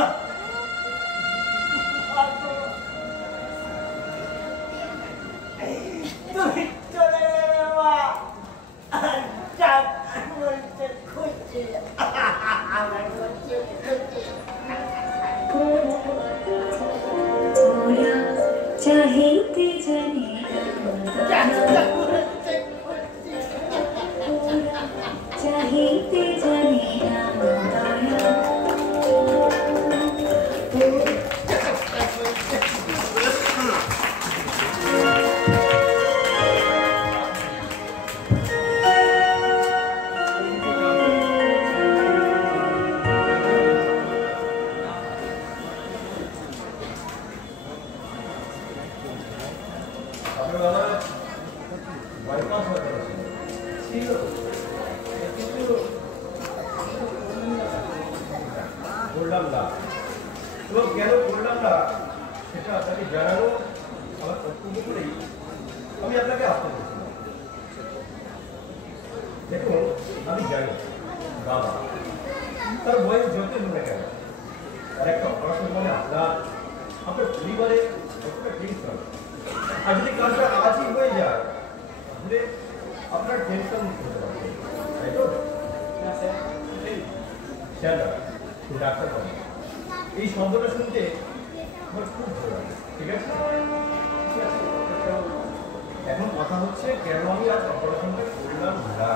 তুমি চলে যাবে মা আর বলছে খুশি আমার বলছে খুশি চাহিতে জানি চাহিতে জানি বাবার বাইপাস হয়ে গেছে। ছিল কিন্তু করলাম না, এবং কেন করলাম না সেটা আপনাকে জানানো আমার কর্তব্য করেই আমি আপনাকে আসতে বলছিলাম। দেখুন, আমি জানি বাবা তার বয়স যত মনে কেন আর একটা অপারেশন মানে আপনার পরিবারে কতটা টেনশন, আর যদি কাজটা আজই হয়ে যায় তাহলে আপনার টেনশন হতে পারবে, তাই তো? ডাক্তার বলে এই শব্দটা শুনতে আমার খুব ভালো লাগে, ঠিক আছে? এখন কথা হচ্ছে কেন আমি আজ অপারেশনটা করলাম না,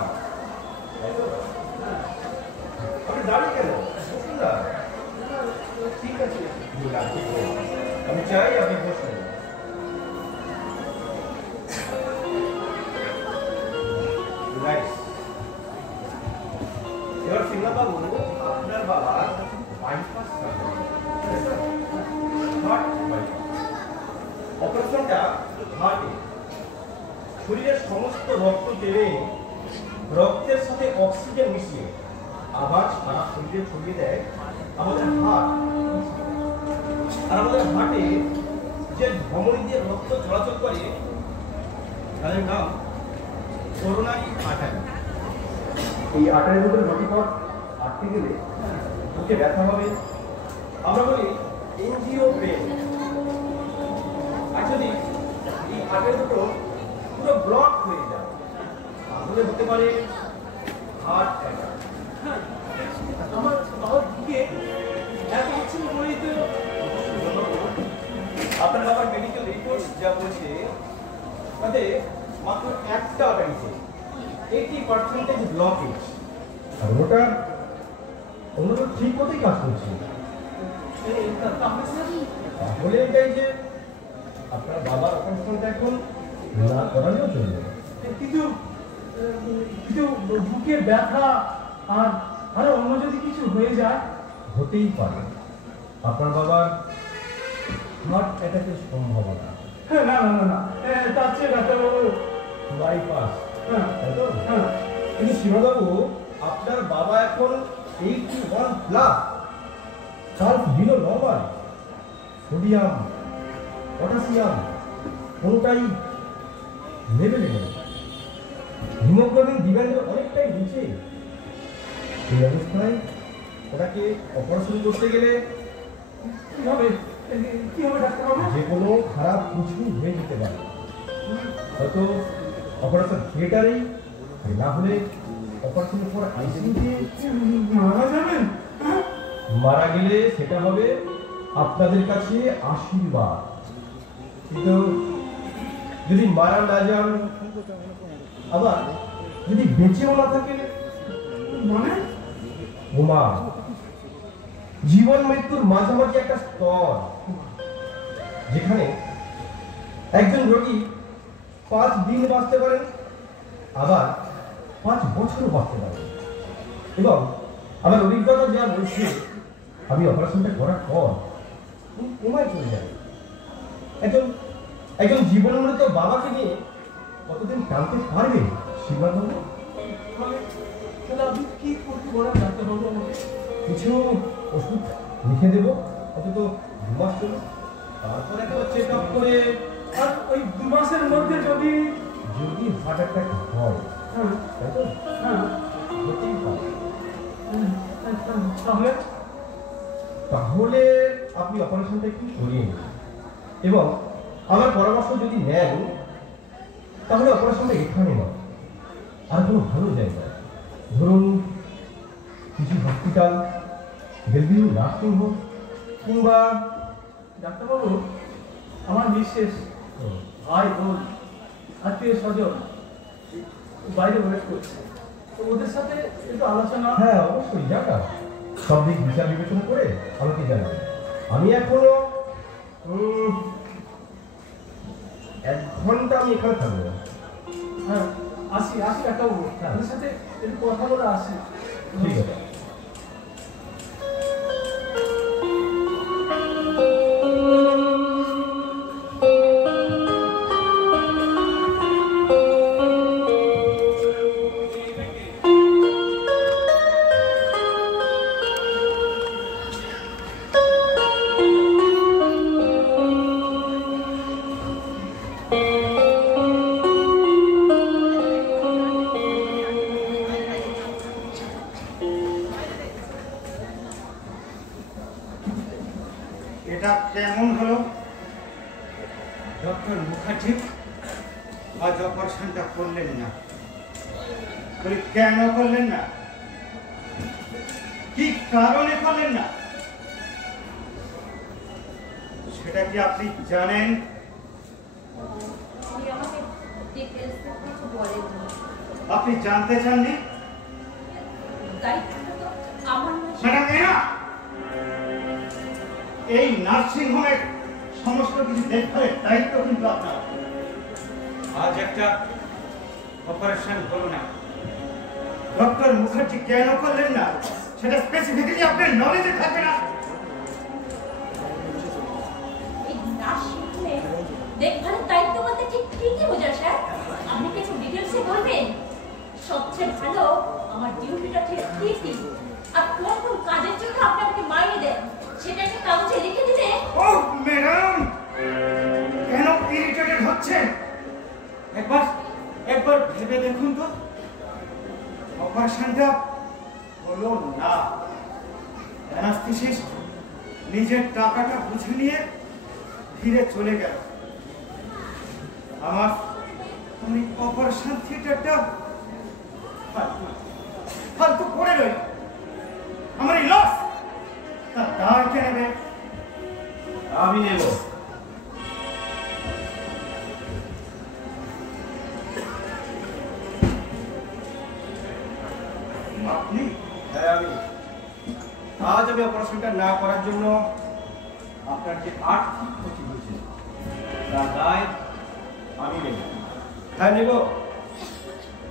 তাই তো? আপনি দাঁড়িয়ে কেন? বসুন না। ঠিক আছে, আমি চাই আপনি বসুন। এবার সিংলা বাবু, আপনার বাবা বাইপাস অপারেশনটা হার্টে শরীরের সমস্ত রক্ত টেনে রক্তের সাথে অক্সিজেন মিশিয়ে আবার সারা শরীরে ছড়িয়ে দেয় আমাদের হার্ট। আর আমাদের হার্টে যে ধমনী দিয়ে রক্ত চলাচল করে তাদের নাম করোনারি আর্টারি। এই আর্টারির উপরে নটিপট আটকে গেলে বুকে ব্যথা হবে, আমরা বলি এনজিও পেন। আর যদি এই হার্টের দুটো পুরো ব্লক হয়ে যায় তাহলে হতে পারে হার্ট অ্যাটাক। আমার বাবার বুকে এত কিছু বইতে আপনার বাবার মেডিকেল রিপোর্ট যা বলছে তাতে মাত্র একটা আর্টারিতে 80% ব্লকেজ, আর ওটা অন্যটা ঠিক মতোই কাজ করছে। তাহলে এটাই যে আপনার বাবার অপারেশনটা এখন না করালেও চলবে। কিন্তু কিন্তু বুকে ব্যথা আর আরো অন্য যদি কিছু হয়ে যায়, হতেই পারে আপনার বাবার হার্ট অ্যাটাকের সম্ভাবনা। হ্যাঁ, না না না না, তার চেয়ে ডাক্তারবাবু বাইপাস, হ্যাঁ তাই তো? হ্যাঁ কিন্তু শিববাবু, আপনার বাবা এখন 81+, sulph below normal, sodium potassium কোনটাই লেভেলে নেই, হিমোগ্লোবিন ডিমান্ডের অনেকটাই নিচে। এই অবস্থায় ওটাকে অপারেশন করতে গেলে কিভাবে ডাক্তারবাবু? যে কোনো খারাপ কিছু হয়ে যেতে পারে, হয়তো অপারেশন থিয়েটারেই, না হলে অপারেশনের পর আইসিইউতে মারা যাবেন। মারা গেলে সেটা হবে আপনাদের কাছে আশীর্বাদ, কিন্তু যদি মারা না যান, আবার যদি বেঁচেও না থাকে, মানে ওমা, জীবন মৃত্যুর মাঝামাঝি একটা স্তর, যেখানে একজন রোগী 5 দিন বাঁচতে পারেন, আবার 5 বছরও বাঁচতে পারেন। এবং আমার অভিজ্ঞতা যা বলছে, আমি অপারেশনটা করার পর কোমায় চলে যাই। একজন জীবনমৃত বাবাকে নিয়ে কতদিন টানতে পারবে সিদ্ধান্ত? তাহলে আপনি কি করতে বলেন ডাক্তারবাবু আমাকে? কিছু ওষুধ লিখে দেবো, অন্তত 2 মাস চলুন, তারপর একটা চেক আপ করে, আর ওই 2 মাসের মধ্যে যদি হার্ট অ্যাটাক হয়, হ্যাঁ তাই তো? হ্যাঁ হতেই পারে। তাহলে তাহলে আপনি অপারেশনটা একটু সরিয়ে নিন, এবং আমার পরামর্শ যদি নেন তাহলে অপারেশনটা এখানে নয়, আর কোনো ভালো জায়গায়, ধরুন কিছু হসপিটাল, বেলভিউ নার্সিং হোম, কিংবা ডাক্তারবাবু, আমার মিসেস, ভাই বোন, আত্মীয় স্বজন বাইরে ওয়েট করছে, তো ওদের সাথে একটু আলোচনা। হ্যাঁ অবশ্যই, যাটা সব দিক বিচার বিবেচনা করে আমাকে জানাবেন। আমি এখনো 1 ঘন্টা আমি এখানে থাকবো। হ্যাঁ, আসি ডাক্তারবাবু, ওদের সাথে একটু কথা বলে আসি। ঠিক আছে। হলো ডক্টর মুখার্জি আজ অপারেশনটা করলেন না। কেন করলেন না? কি কারণে করলেন না সেটা কি আপনি জানেন? উনি আমাকে ডিটেইলসে কিছু বলেননি। আপনি জানতে চাননি? দায়িত্ব তো আমার না। ম্যাডাম এনা, এই নার্সিং হোমের সমস্ত কিছু দেখভালের দায়িত্ব কিন্তু আপনার। আজ একটা অপারেশন হলো না, ডক্টর মুখার্জি কেন করলেন না সেটা স্পেসিফিক্যালি আপনার নলেজে থাকে না। এই নার্সিং হোমে দেখভালের দায়িত্ব বলতে ঠিক কি বোঝায় স্যার? আপনি কিছু ডিটেইলসে বলবেন? সবচেয়ে ভালো আমার ডিউটিটা ঠিক কি আর কোন কোন কাজের জন্য আপনি আমাকে মাইনে দেন সেটা একটা কাগজে লিখে দিলে। ও ম্যাডাম, কেন ইরিটেটেড হচ্ছেন? একবার ভেবে দেখুন তো, অপারেশনটা হলো না। অ্যানাস্থেসিস্ট নিজের টাকাটা বুঝে নিয়ে ফিরে চলে গেল। আমি অপারেশন থিয়েটারটা ফালতু করে রইল। আমার এই লস তার দায় কে নেবে? আমি নেব। আপনি? হ্যাঁ আমি। আজ আমি অপারেশনটা না করার জন্য আপনার যে আর্থিক ক্ষতি হয়েছে তার দায় আমি নেব। হ্যাঁ নেব,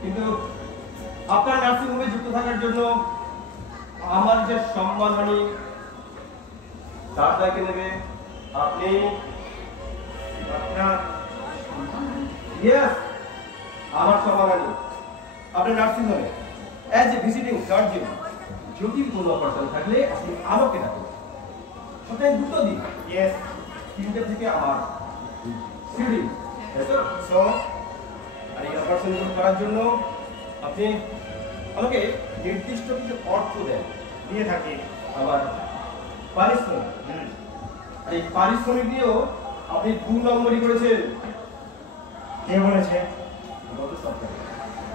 কিন্তু আপনার নার্সিং হোমে যুক্ত থাকার জন্য আমার যে সম্মানহানি তার দায় কে নেবে? আপনি। আপনার ইয়েস, আমার সম্মানহানি। আপনার নার্সিং হোমে অ্যাজ এ ভিজিটিং গার্জিয়ান যদি কোনো অপারেশন থাকলে আপনি আমাকে ডাকুন। সপ্তাহে 2 দিন, ইয়েস, 3টে থেকে আমার শিডিউল। সো আর এই অপারেশন করার জন্য আপনি আমাকে নির্দিষ্ট কিছু অর্থ দেন। দিয়ে থাকি। আবার পারিশ্রমিক, আর এই পারিশ্রমিক দিয়েও আপনি 2 নম্বরই করেছেন। কে বলেছে? গত সপ্তাহে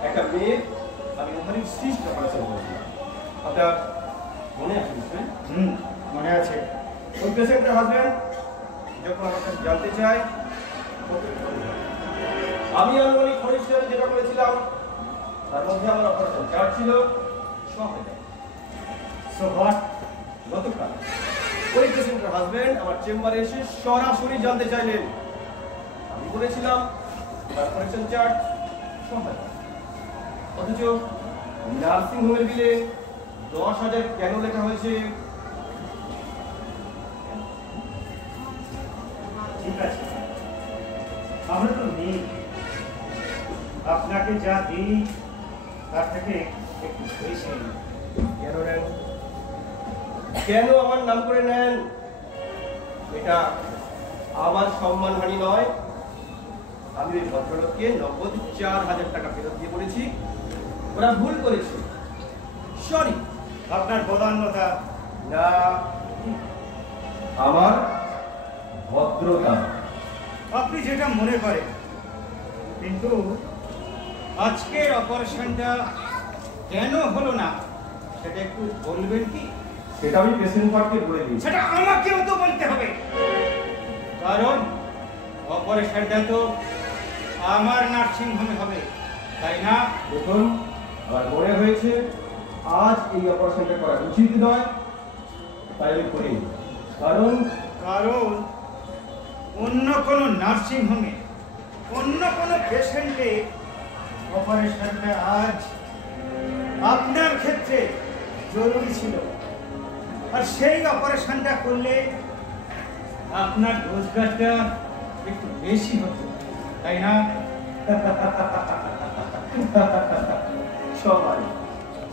একটা মেয়ে আমি ওখানে সিস্ট অপারেশন করেছিলাম। আপনার মনে আছে নিশ্চয়ই? মনে আছে। ওই পেশেন্টের হাজব্যান্ড যখন আমার কাছে জানতে চায়, আমি আনুমানিক খরচ হিসাবে যেটা করেছিলাম তার মধ্যে আমার অপারেশন চার্জ ছিল 6,000। So what? গতকাল ওই পেশেন্টের হাজব্যান্ড আমার চেম্বারে এসে সরাসরি জানতে চাইলেন। আমি বলেছিলাম তার অপারেশন চার্জ 6,000, অথচ নার্সিং হোমের বিলে 10,000 কেন লেখা হয়েছে? ঠিক আছে, আমরা তো নেই। আপনাকে যা দিই তার থেকে একটু বেশি। কেন নেন? কেন আমার নাম করে নেন? এটা আমার সম্মানহানি নয়। আমি ওই ভদ্রলোককে নগদ 4,000 টাকা ফেরত দিয়ে বলেছি ওরা ভুল করেছে, সরি। আপনার বদান্যতা না, আমার ভদ্রতা। আপনি যেটা মনে করেন, কিন্তু আজকের অপারেশনটা কেন হলো না সেটা একটু বলবেন কি? সেটা আমি পেশেন্ট পার্টকে বলে দিই। সেটা আমাকেও তো বলতে হবে, কারণ অপারেশনটা তো আমার নার্সিং হোমে হবে, তাই না? দেখুন, আমার মনে হয়েছে আজ এই অপারেশনটা করা উচিত নয়, তাই আমি করিনি। কারণ অন্য কোনো নার্সিং হোমে অন্য কোনো পেশেন্টে অপারেশনটা আজ আপনার ক্ষেত্রে জরুরি ছিল, আর সেই অপারেশনটা করলে আপনার রোজগারটা একটু বেশি হতো, তাই না?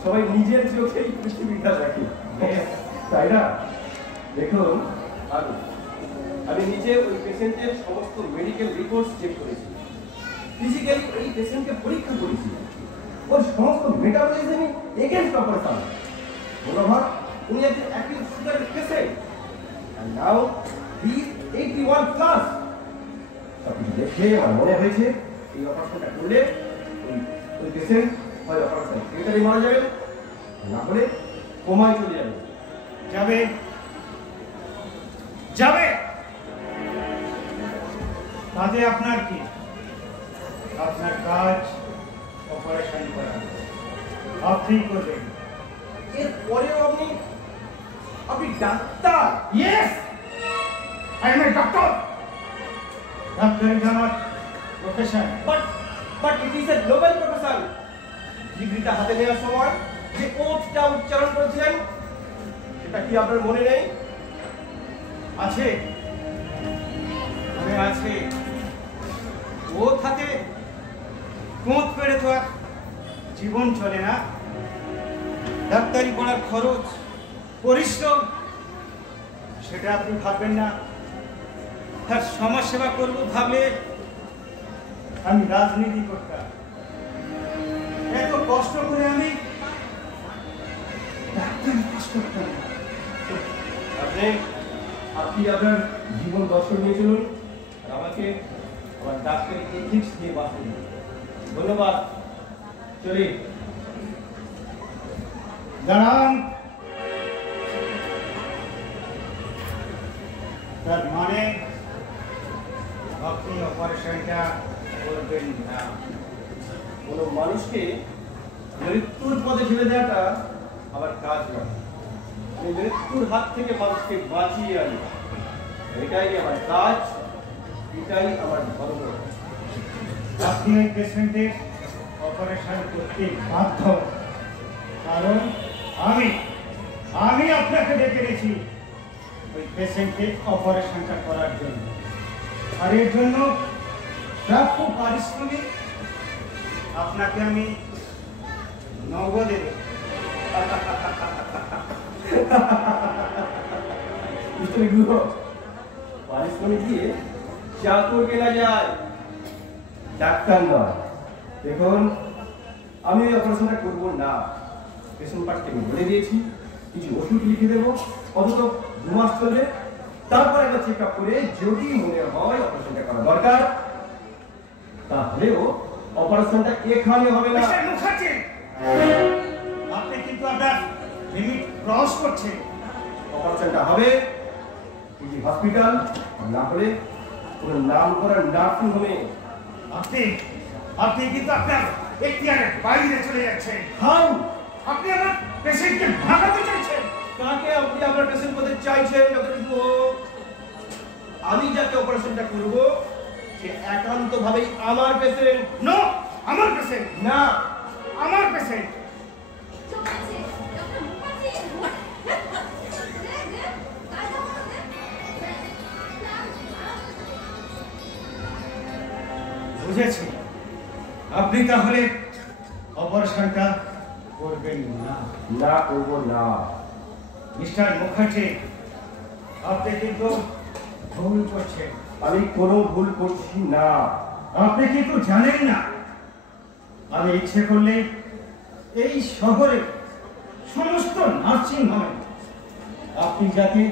সবাই নিজের চোখেই পৃথিবীটা দেখে, তাই না? দেখুন, আমি নিজে ওই পেশেন্টের সমস্ত মেডিকেল রিপোর্ট চেক করেছি, ফিজিক্যালি ওই পেশেন্টকে পরীক্ষা করেছি, ওর সমস্ত মেটাবলিজমই এগেইনস্ট অপারেশন। মনোভাব উনি একজন acute sugar patient, and now he 81 plus. সবকিছু দেখে আমার মনে হয়েছে এই অপারেশনটা করলে ওই পেশেন্ট হয় অপারেশন থিয়েটারে মারা যাবে, না হলে কোমায় চলে যাবে। যাবে যাবে তাতে আপনার কি? আপনার কাজ অপারেশন করা, আপনি করবেন। এরপরেও আপনি doctor? Yes, I M a doctor. ডাক্তারি আমার profession. But it is a global profession. ডিগ্রিটা হাতে নেওয়ার সময় যে ওথটা উচ্চারণ করেছিলেন সেটা কি আপনার মনে নেই? আছে, মনে আছে। ও থাকে কোঁত পেড়ে তো আর জীবন চলে না। ডাক্তারি পড়ার খরচ, পরিশ্রম, সেটা আপনি ভাববেন না। তার সমাজসেবা করবো ভাবলে আমি রাজনীতি করতাম। এত কষ্ট করে আমি ডাক্তারি পাস করতাম। আপনি আপনার জীবন দর্শন নিয়ে চলুন আর আমাকে আমার ডাক্তারি এথিক্স দিয়ে বাঁচতে দিন। ধন্যবাদ, চলি। দাঁড়ান। তার মানে আপনি অপারেশনটা করবেন না? কোনো মানুষকে মৃত্যুর পথে ঠেলে দেওয়াটা আমার কাজ নয়। আমি মৃত্যুর হাত থেকে মানুষকে বাঁচিয়ে আনি, এটাই আমার কাজ, এটাই আমার ধর্ম। আপনি ওই পেশেন্টের অপারেশন করতে বাধ্য, কারণ আমি আপনাকে ডেকে রেখেছি ওই পেশেন্টের অপারেশনটা করার জন্য। আর এর জন্য প্রাপ্য পারিশ্রমিক আপনাকে আমি নগদে দেব। পারিশ্রমিক দিয়ে চাকর কেনা যায়, ডাক্তার নয়। দেখুন, আমি ওই অপারেশনটা করবো না। পেশেন্ট পার্টকে আমি বলে দিয়েছি, কিছু ওষুধ লিখে দেবো, অন্তত 2 মাস চলবে। তারপর একটা চেক আপ করে যদি মনে হয় অপারেশনটা করা দরকার, তাহলেও অপারেশনটা এখানে হবে না। মুখার্জি, আপনি কিন্তু আপনার লিমিট ক্রস করছেন। অপারেশনটা হবে পিজি হসপিটাল, না হলে কোনো নাম করা নার্সিং হোমে। আপনি কিন্তু আপনার এখতিয়ারের বাইরে চলে যাচ্ছেন। হাউ? আপনি আমার পেশেন্টকে ভাগাতে চাইছেন। কাকে আপনি আপনার পেশেন্ট করতে চাইছেন? আমি যাকে অপারেশনটা করব সে একান্তভাবেই আমার পেশেন্ট। নো, আমার পেশেন্ট না, আমার পেশেন্ট। চোখ আছে, ডক্টর মুখার্জি। বুঝেছি, আপনি তাহলে অপারেশনটা করবেন না? না, করব না। মিস্টার মুখার্জি, আপনি কিন্তু ভুল করছেন। আমি কোনো ভুল করছি না। আপনি কিন্তু জানেন না, আমি ইচ্ছে করলে এই শহরে সমস্ত নার্সিং হোমে আপনি যাতে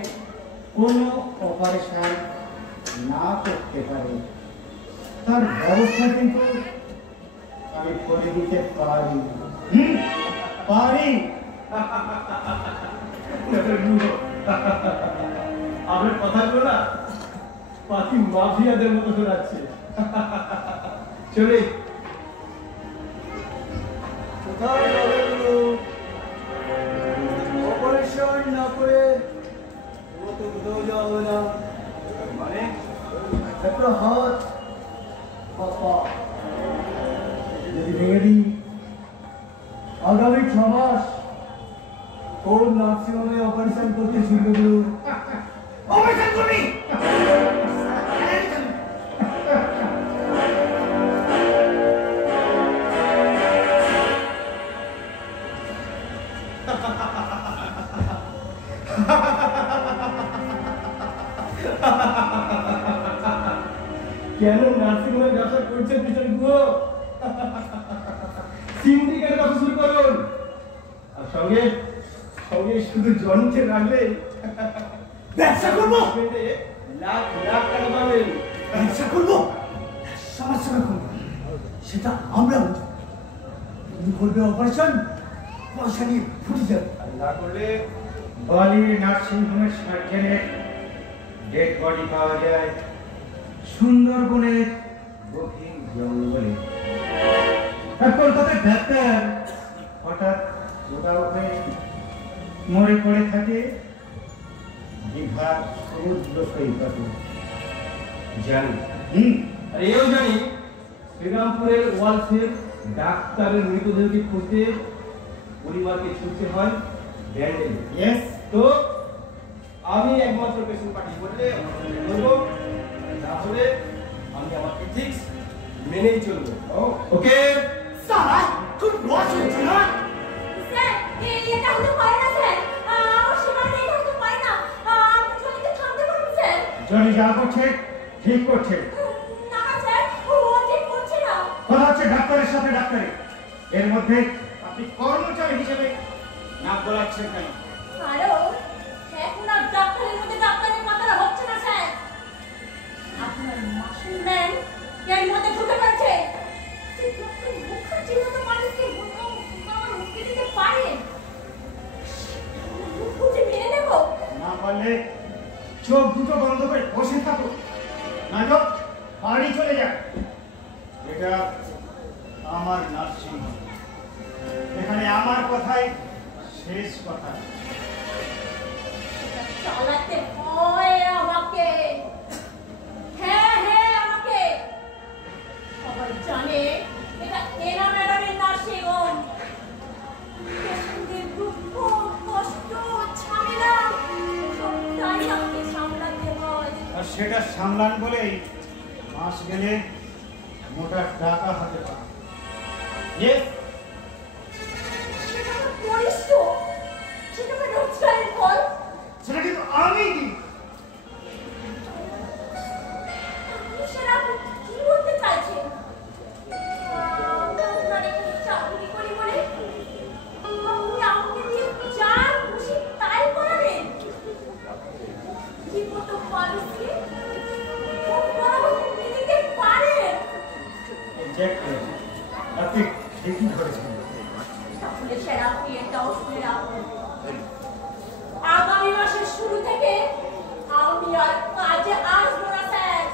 কোনো অপারেশন না করতে পারেন তার ব্যবস্থা কিন্তু আমি করে দিতে পারি। পারি। আপনার কথাগুলো না পাতি মাফিয়াদের মতো শোনাচ্ছে। চলে কোথায় যাবে গুরু? অপারেশন না করে ও তো কোথাও যাবে না। মানে একটা হাত পা যদি ভেঙে দিই, আগামী 6 মাস কোন নার্সিংহোমে অপারেশন করতে শুরু গুরু? অপারেশন করবি? কেন নার্সিং হোমে ব্যবসা করছেন মিস্টার গুহ? সিন্ডিকেট ব্যবসা শুরু করুন। আর সঙ্গে সঙ্গে শুধু যন্ত্রে রাখলে ব্যবসা করবো? লাখ লাখ টাকা পাবেন। ব্যবসা করবো সমাজ সেবা করবো সেটা আমরা বুঝবো। তুমি করবে অপারেশন, পয়সা নিয়ে ফুটে যাবে। আর না করলে বালির নার্সিংহোমের সার্জেনের ডেড বডি পাওয়া যায় সুন্দরবনের গভীর জঙ্গলে। আর কলকাতার ডাক্তার হঠাৎ উধাও হয়ে মরে পড়ে থাকে দীঘার সমুদ্র সৈকতে। জানি, আর এও জানি শ্রীরামপুরের ওয়ালসের ডাক্তারের মৃতদেহকে খুঁজতে পরিবারকে ছুটতে হয় ব্যান্ডেলে। ইয়েস, তো আমি একমাত্র পেশেন্ট পার্টি করলে বলবো, তাহলে আমি আমার এথিক্স মেনেই চলবো। ওকে সারা খুব লস হয়েছে না? স্যার, এটা হতে পারে না স্যার। আমার সীমানা এটা হতে পারে না। আপনি জনিকে থামতে বলুন স্যার। জনি যা করছে ঠিক করছে। না স্যার, ও ঠিক করছে না। কথা হচ্ছে ডাক্তারের সাথে ডাক্তারি, এর মধ্যে আপনি কর্মচারী হিসেবে নাক গলাচ্ছেন কেন? আরো এখন আর ডাক্তারের মধ্যে ডাক্তারের মাথাটা হচ্ছে না স্যার। আপনার মাসুম ম্যান এর মধ্যে ঢুকে পড়েছে। যে ডক্টর মুখার্জির মতো মানুষকে আমার মুক্তি দিতে পারে, মুখ বুঝে মেনে নেবো। না পারলে চোখ দুটো বন্ধ করে বসে থাকো, নয়তো বাড়ি চলে যাক। এটা আমার নার্সিংহোম, এখানে আমার কথাই শেষ কথা। চালাতে হয় আমাকে। হ্যাঁ হ্যাঁ আমাকে। সবাই জানে এটা এনা ম্যাডামের নার্সিংহোম। পেশেন্টদের দুঃখ, কষ্ট, ঝামেলা সবটাই আমাকে সামলাতে হয়। আর সেটা সামলান বলেই মাস গেলে মোটা টাকা হাতে পায়। ইয়েস, সেটা আমার পরিশ্রম, সেটা আমার রোজগারের ফল। সেটা কিন্তু আমি দিই। সেটা আপনি কি বলতে চাইছেন? আপনার এখানে চাকরি করি বলে আপনি আমাকে দিয়ে যা খুশি তাই করাবেন? কি মতো মানুষকে খুব বরাবর নিতে পারেন? এক্স্যাক্টলি, আপনি ঠিকই ধরেছেন। তাহলে সেরা আপনি এটাও শুনে রাখুন, আগামী মাসের শুরু থেকে আমি আর কাজে আসবো না স্যার।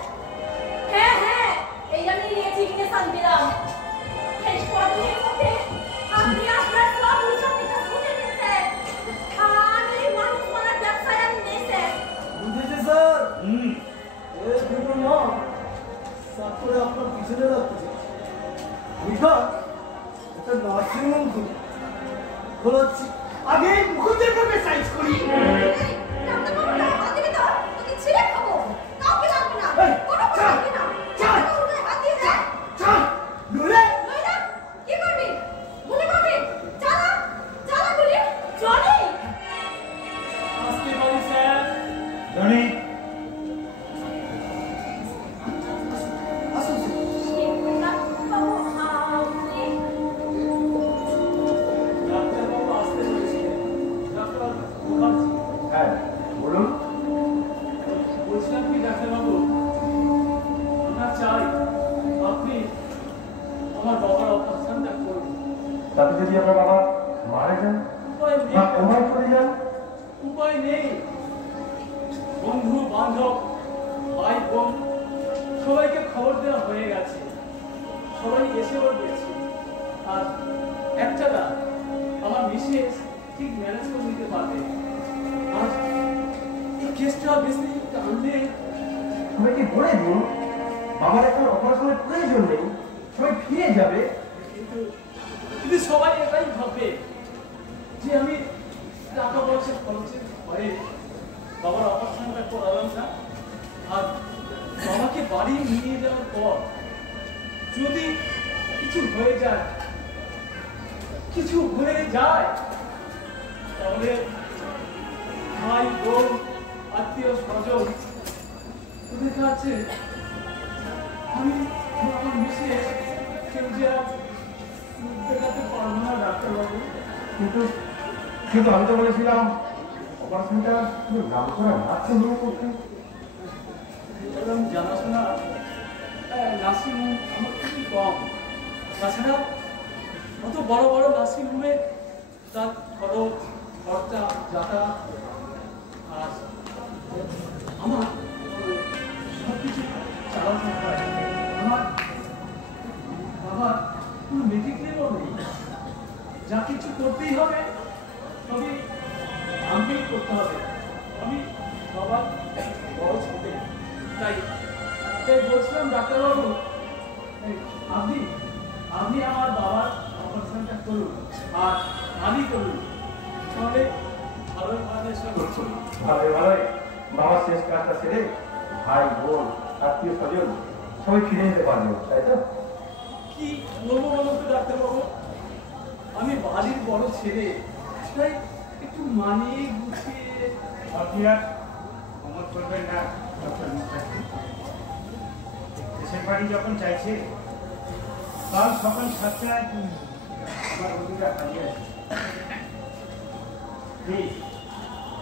হ্যাঁ হ্ঁ, এই আমি রেজিগনেশন দিলাম। শেষ কদিনের মধ্যে আপনি আপনার সব হিসাব নিকাশ বুঝে নিন স্যার। আমি এই মানুষ মারার ব্যবসায় আমি নেই স্যার। বুঝেছি স্যার। হুম, এই দুটো মা সাত করে আপনার পিছনে রাখতে মিঠা একটা নার্সিংহোম খোলাচ্ছি। আগে মুখদের ভাবে সাইজ করি। এই, ডাক্তারবাবু, হাত দিবি তো? তোকে ছিঁড়ে খাবো। কাউকে রাখবি না। এই, কোনো কথা চল, রাখবি না। চল। ডাক্তারবাবু, হাত দিয়ে যা। চল নইলে নইলে কি করবি? গুলি করবি? চালা, চালা গুলি। জনি, আসতে পারি স্যার? জনি, আসুন স্যার। ডাক্তারবাবু, আপনি ডাক্তারবাবু আসতে বলেছিলেন। ডাক্তার মুখার্জি। হ্যাঁ বলুন। বলছিলাম কি ডাক্তারবাবু, আমরা চাই আপনি আমার বাবার অপারেশনটা করুন। তাতে যদি আপনার বাবা মারা যান উপায় নেই, বা কোমায় পড়ে যান, উপায় নেই। বন্ধু বান্ধব, ভাই বোন সবাইকে খবর দেওয়া হয়ে গেছে, সবাই এসেও গেছে। আর একটা না, আমার মিসেস ঠিক ম্যানেজ করে নিতে পারবে। আর এই কেসটা বেশি টানলে সবাইকে বলে দিন বাবার এখন অপারেশনের প্রয়োজন নেই, সবাই ফিরে যাবে। কিন্তু কিন্তু সবাই এটাই ভাববে যে আমি টাকা পয়সা খরচের ভয়ে বাবার অপারেশনটা করালাম না। আর বাবাকে বাড়ি নিয়ে যাওয়ার পর যদি কিছু হয়ে যায় তাহলে ভাই বোন আত্মীয় স্বজন ওদের কাছে আমি আমার মিসেস কেউ যে আর দেখাতে পারবো না ডাক্তারবাবু। কিন্তু কিন্তু আমি তো বলেছিলাম অপারেশনটা নাম করা নার্সিং হোমে করতে। নার্সিংহোম আমার খুবই কম। তাছাড়া অত বড় বড় নার্সিংহোমে তার খরচ, খরচা, যাতায়াত আর আমার সবকিছু চালাতে হয়। আমার বাবার কোনো মেডিক্লেমও নেই। যা কিছু করতেই হবে তবে আমাকেই করতে হবে। আমি সবার বড় ছেলে, তাই বলছিলাম ডাক্তারবাবু, আপনি আপনি আমার বাবার অপারেশনটা করুন আর আমি করুন, তাহলে ভালোই ভালো করছো। ভালোই ভালোই বাবার শেষ কাজটা সেরে ভাই বোন আত্মীয় স্বজন সবাই ফিরে যেতে পারবে, তাই তো? কি বলবো বলো তো ডাক্তারবাবু, আমি বাড়ির বড় ছেলে, তাই একটু মানিয়ে গুছিয়ে। আপনি আর অমত করবেন না ডক্টর মুখার্জি। দেশের বাড়ি যখন চাইছে কাল সকাল 7টায় আমার রোগীরা হাজির আছে। প্লিজ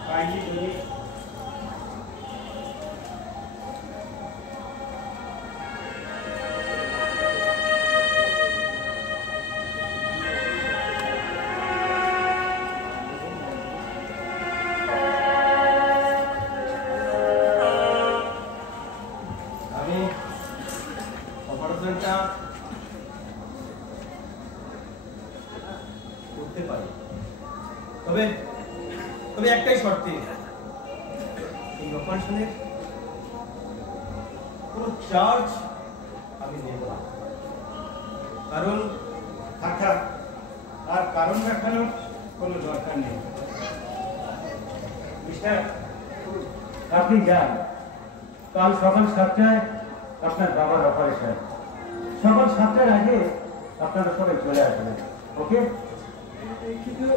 কাইন্ডলি যদি অপারেশনটা করতে পারি, তবে তবে একটাই শর্তে, এই অপারেশনের কোনো চার্জ আমি নেব না। কারণ থাক, আর কারণ দেখানোর কোনো দরকার নেই। মিস্টার, আপনি যান, কাল সকাল 7টায় আপনার বাবার অপারেশন। সকাল 7টার আগে আপনারা সবাই চলে আসবেন, ওকে? কিন্তু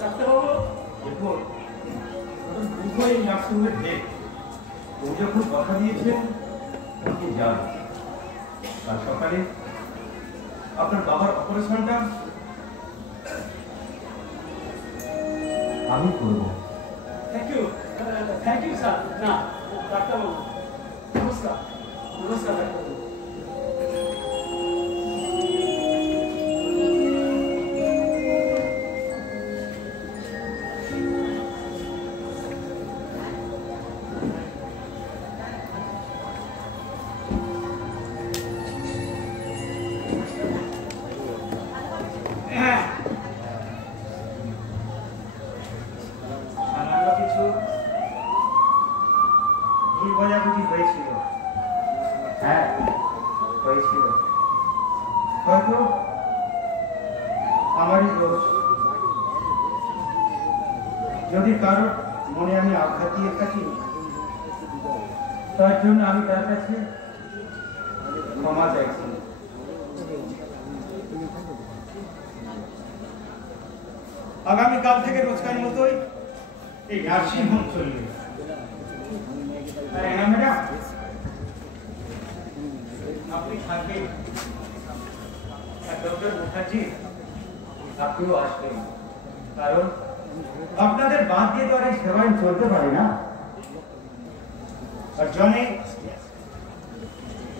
ডাক্তারবাবু, দেখুন বুঝবো এই নার্সিংহোমের ডেট, ও যখন কথা দিয়েছেন আপনি যান। কাল সকালে আপনার বাবার অপারেশনটা আমি করব। Thank you sir. না ডাক্তারবাবু, নমস্কার নমস্কার ডাক্তারবাবু। সামান্য কিছু ভুল বোঝাবুঝি হয়েছিল। হ্যাঁ, হয়েছিল। হয়তো আমারই দোষ। যদি কারোর মনে আমি আঘাত দিয়ে থাকি, তার জন্য আমি তার কাছে ক্ষমা চাইছি। আগামীকাল থেকে রোজকার মতোই এই নার্সিং হোম চলবে। ম্যাডাম, আপনি থাকবেন, ডক্টর মুখার্জি আপনিও আসবেন, কারণ আপনাদের বাদ দিয়ে তো আর এই সেবায় চলতে পারে না। আর জনি,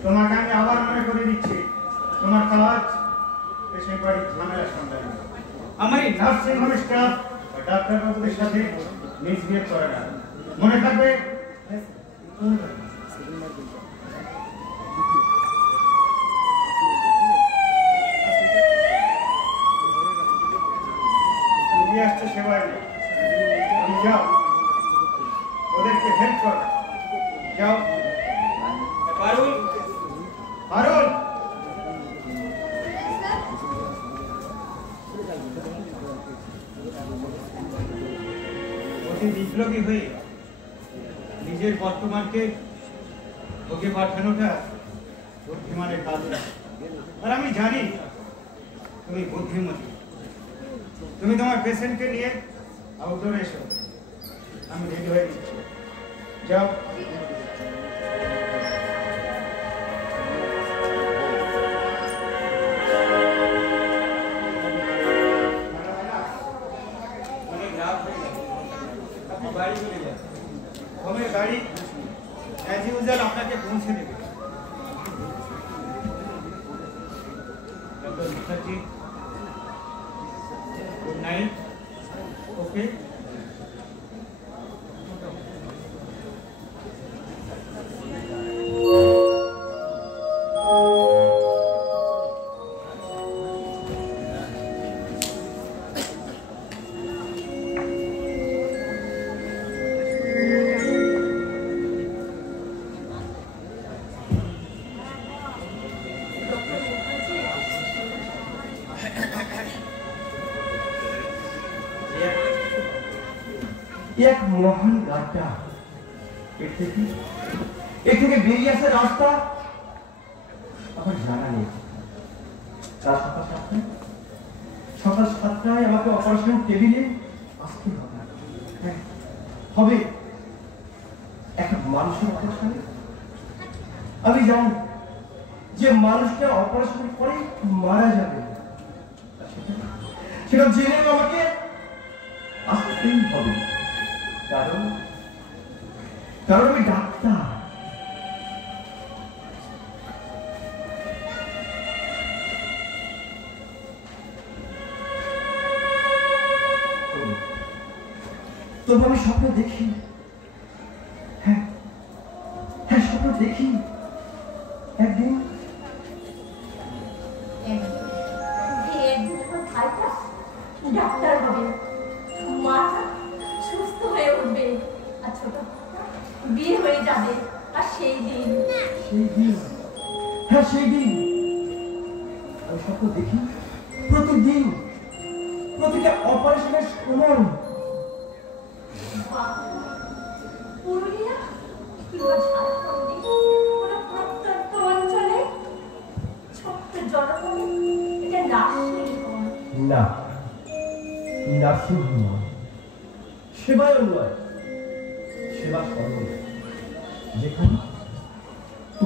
তোমাকে আমি আবার মনে করে দিচ্ছি, তোমার কাজ পেশেন্ট বাড়ির ঝামেলা সামলানো। আমার এই নার্সিং হোমের স্টাফ ডাক্তারবাবুদের সাথে মিসবিহেভ করে না, মনে থাকবে। তুমি আসছো সেবায়, তুমি যাও, ওদেরকে হেল্প করো, যাও। পারুল, পারুল, অতি বিপ্লবী হয়ে নিজের বর্তমানকে ওকে পাঠানোটা বুদ্ধিমানের কাজ না। আর আমি জানি তুমি বুদ্ধিমতী। তুমি তোমার পেশেন্টকে নিয়ে আউটডোরে এসো, আমি রেডি হয়ে দিচ্ছি, যাও। বাড়ি চলে যান, হোমের গাড়ি অ্যাজ ইউজুয়াল আপনাকে পৌঁছে দেবে। এক মহান গাড্ডা। এর থেকে বেরিয়ে আসার রাস্তা আমার জানা নেই। তার সকাল 7টায় আমাকে অপারেশন টেবিলে আসতে হবে। হ্যাঁ, হবে একটা মানুষের অপারেশনে। আমি জানি যে মানুষটা অপারেশন করে মারা যাবে, সেটা জেনে আমাকে আসতেই হবে। কারণ আমি ডাক্তার। তবু আমি স্বপ্ন দেখি, হ্যাঁ স্বপ্ন দেখি একদিন ডাক্তার হবে, মাটা সুস্থ হয়ে উঠবে, আর ছোট বিয়ে হয়ে যাবে। আর সেই দিন আমি স্বপ্ন দেখি প্রতিদিন, প্রতিটা অপারেশনের সময়। পুরুলিয়া কিংবা ঝাড়খণ্ডে কোনো প্রত্যন্ত অঞ্চলে ছোট্ট জনপদে এটা নার্সিংহোম না, নার্সিংহোম নয়, সেবায়ন নয়, সেবা সরল।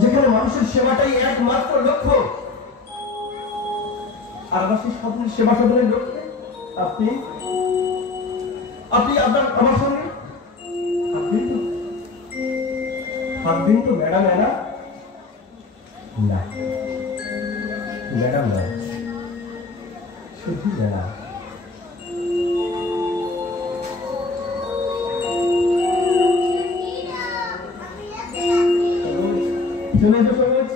যেখানে মানুষের সেবাটাই একমাত্র লক্ষ্য। আর আমার সেই স্বপ্নের সেবা সদনের লক্ষ্যে আপনি আমার সঙ্গে থাকবেন তো ম্যাডাম? না ম্যাডাম নয়, শুধু ম্যাডাম। চলে এসো সবুজ।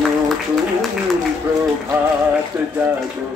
নতুন প্রভাত জাগো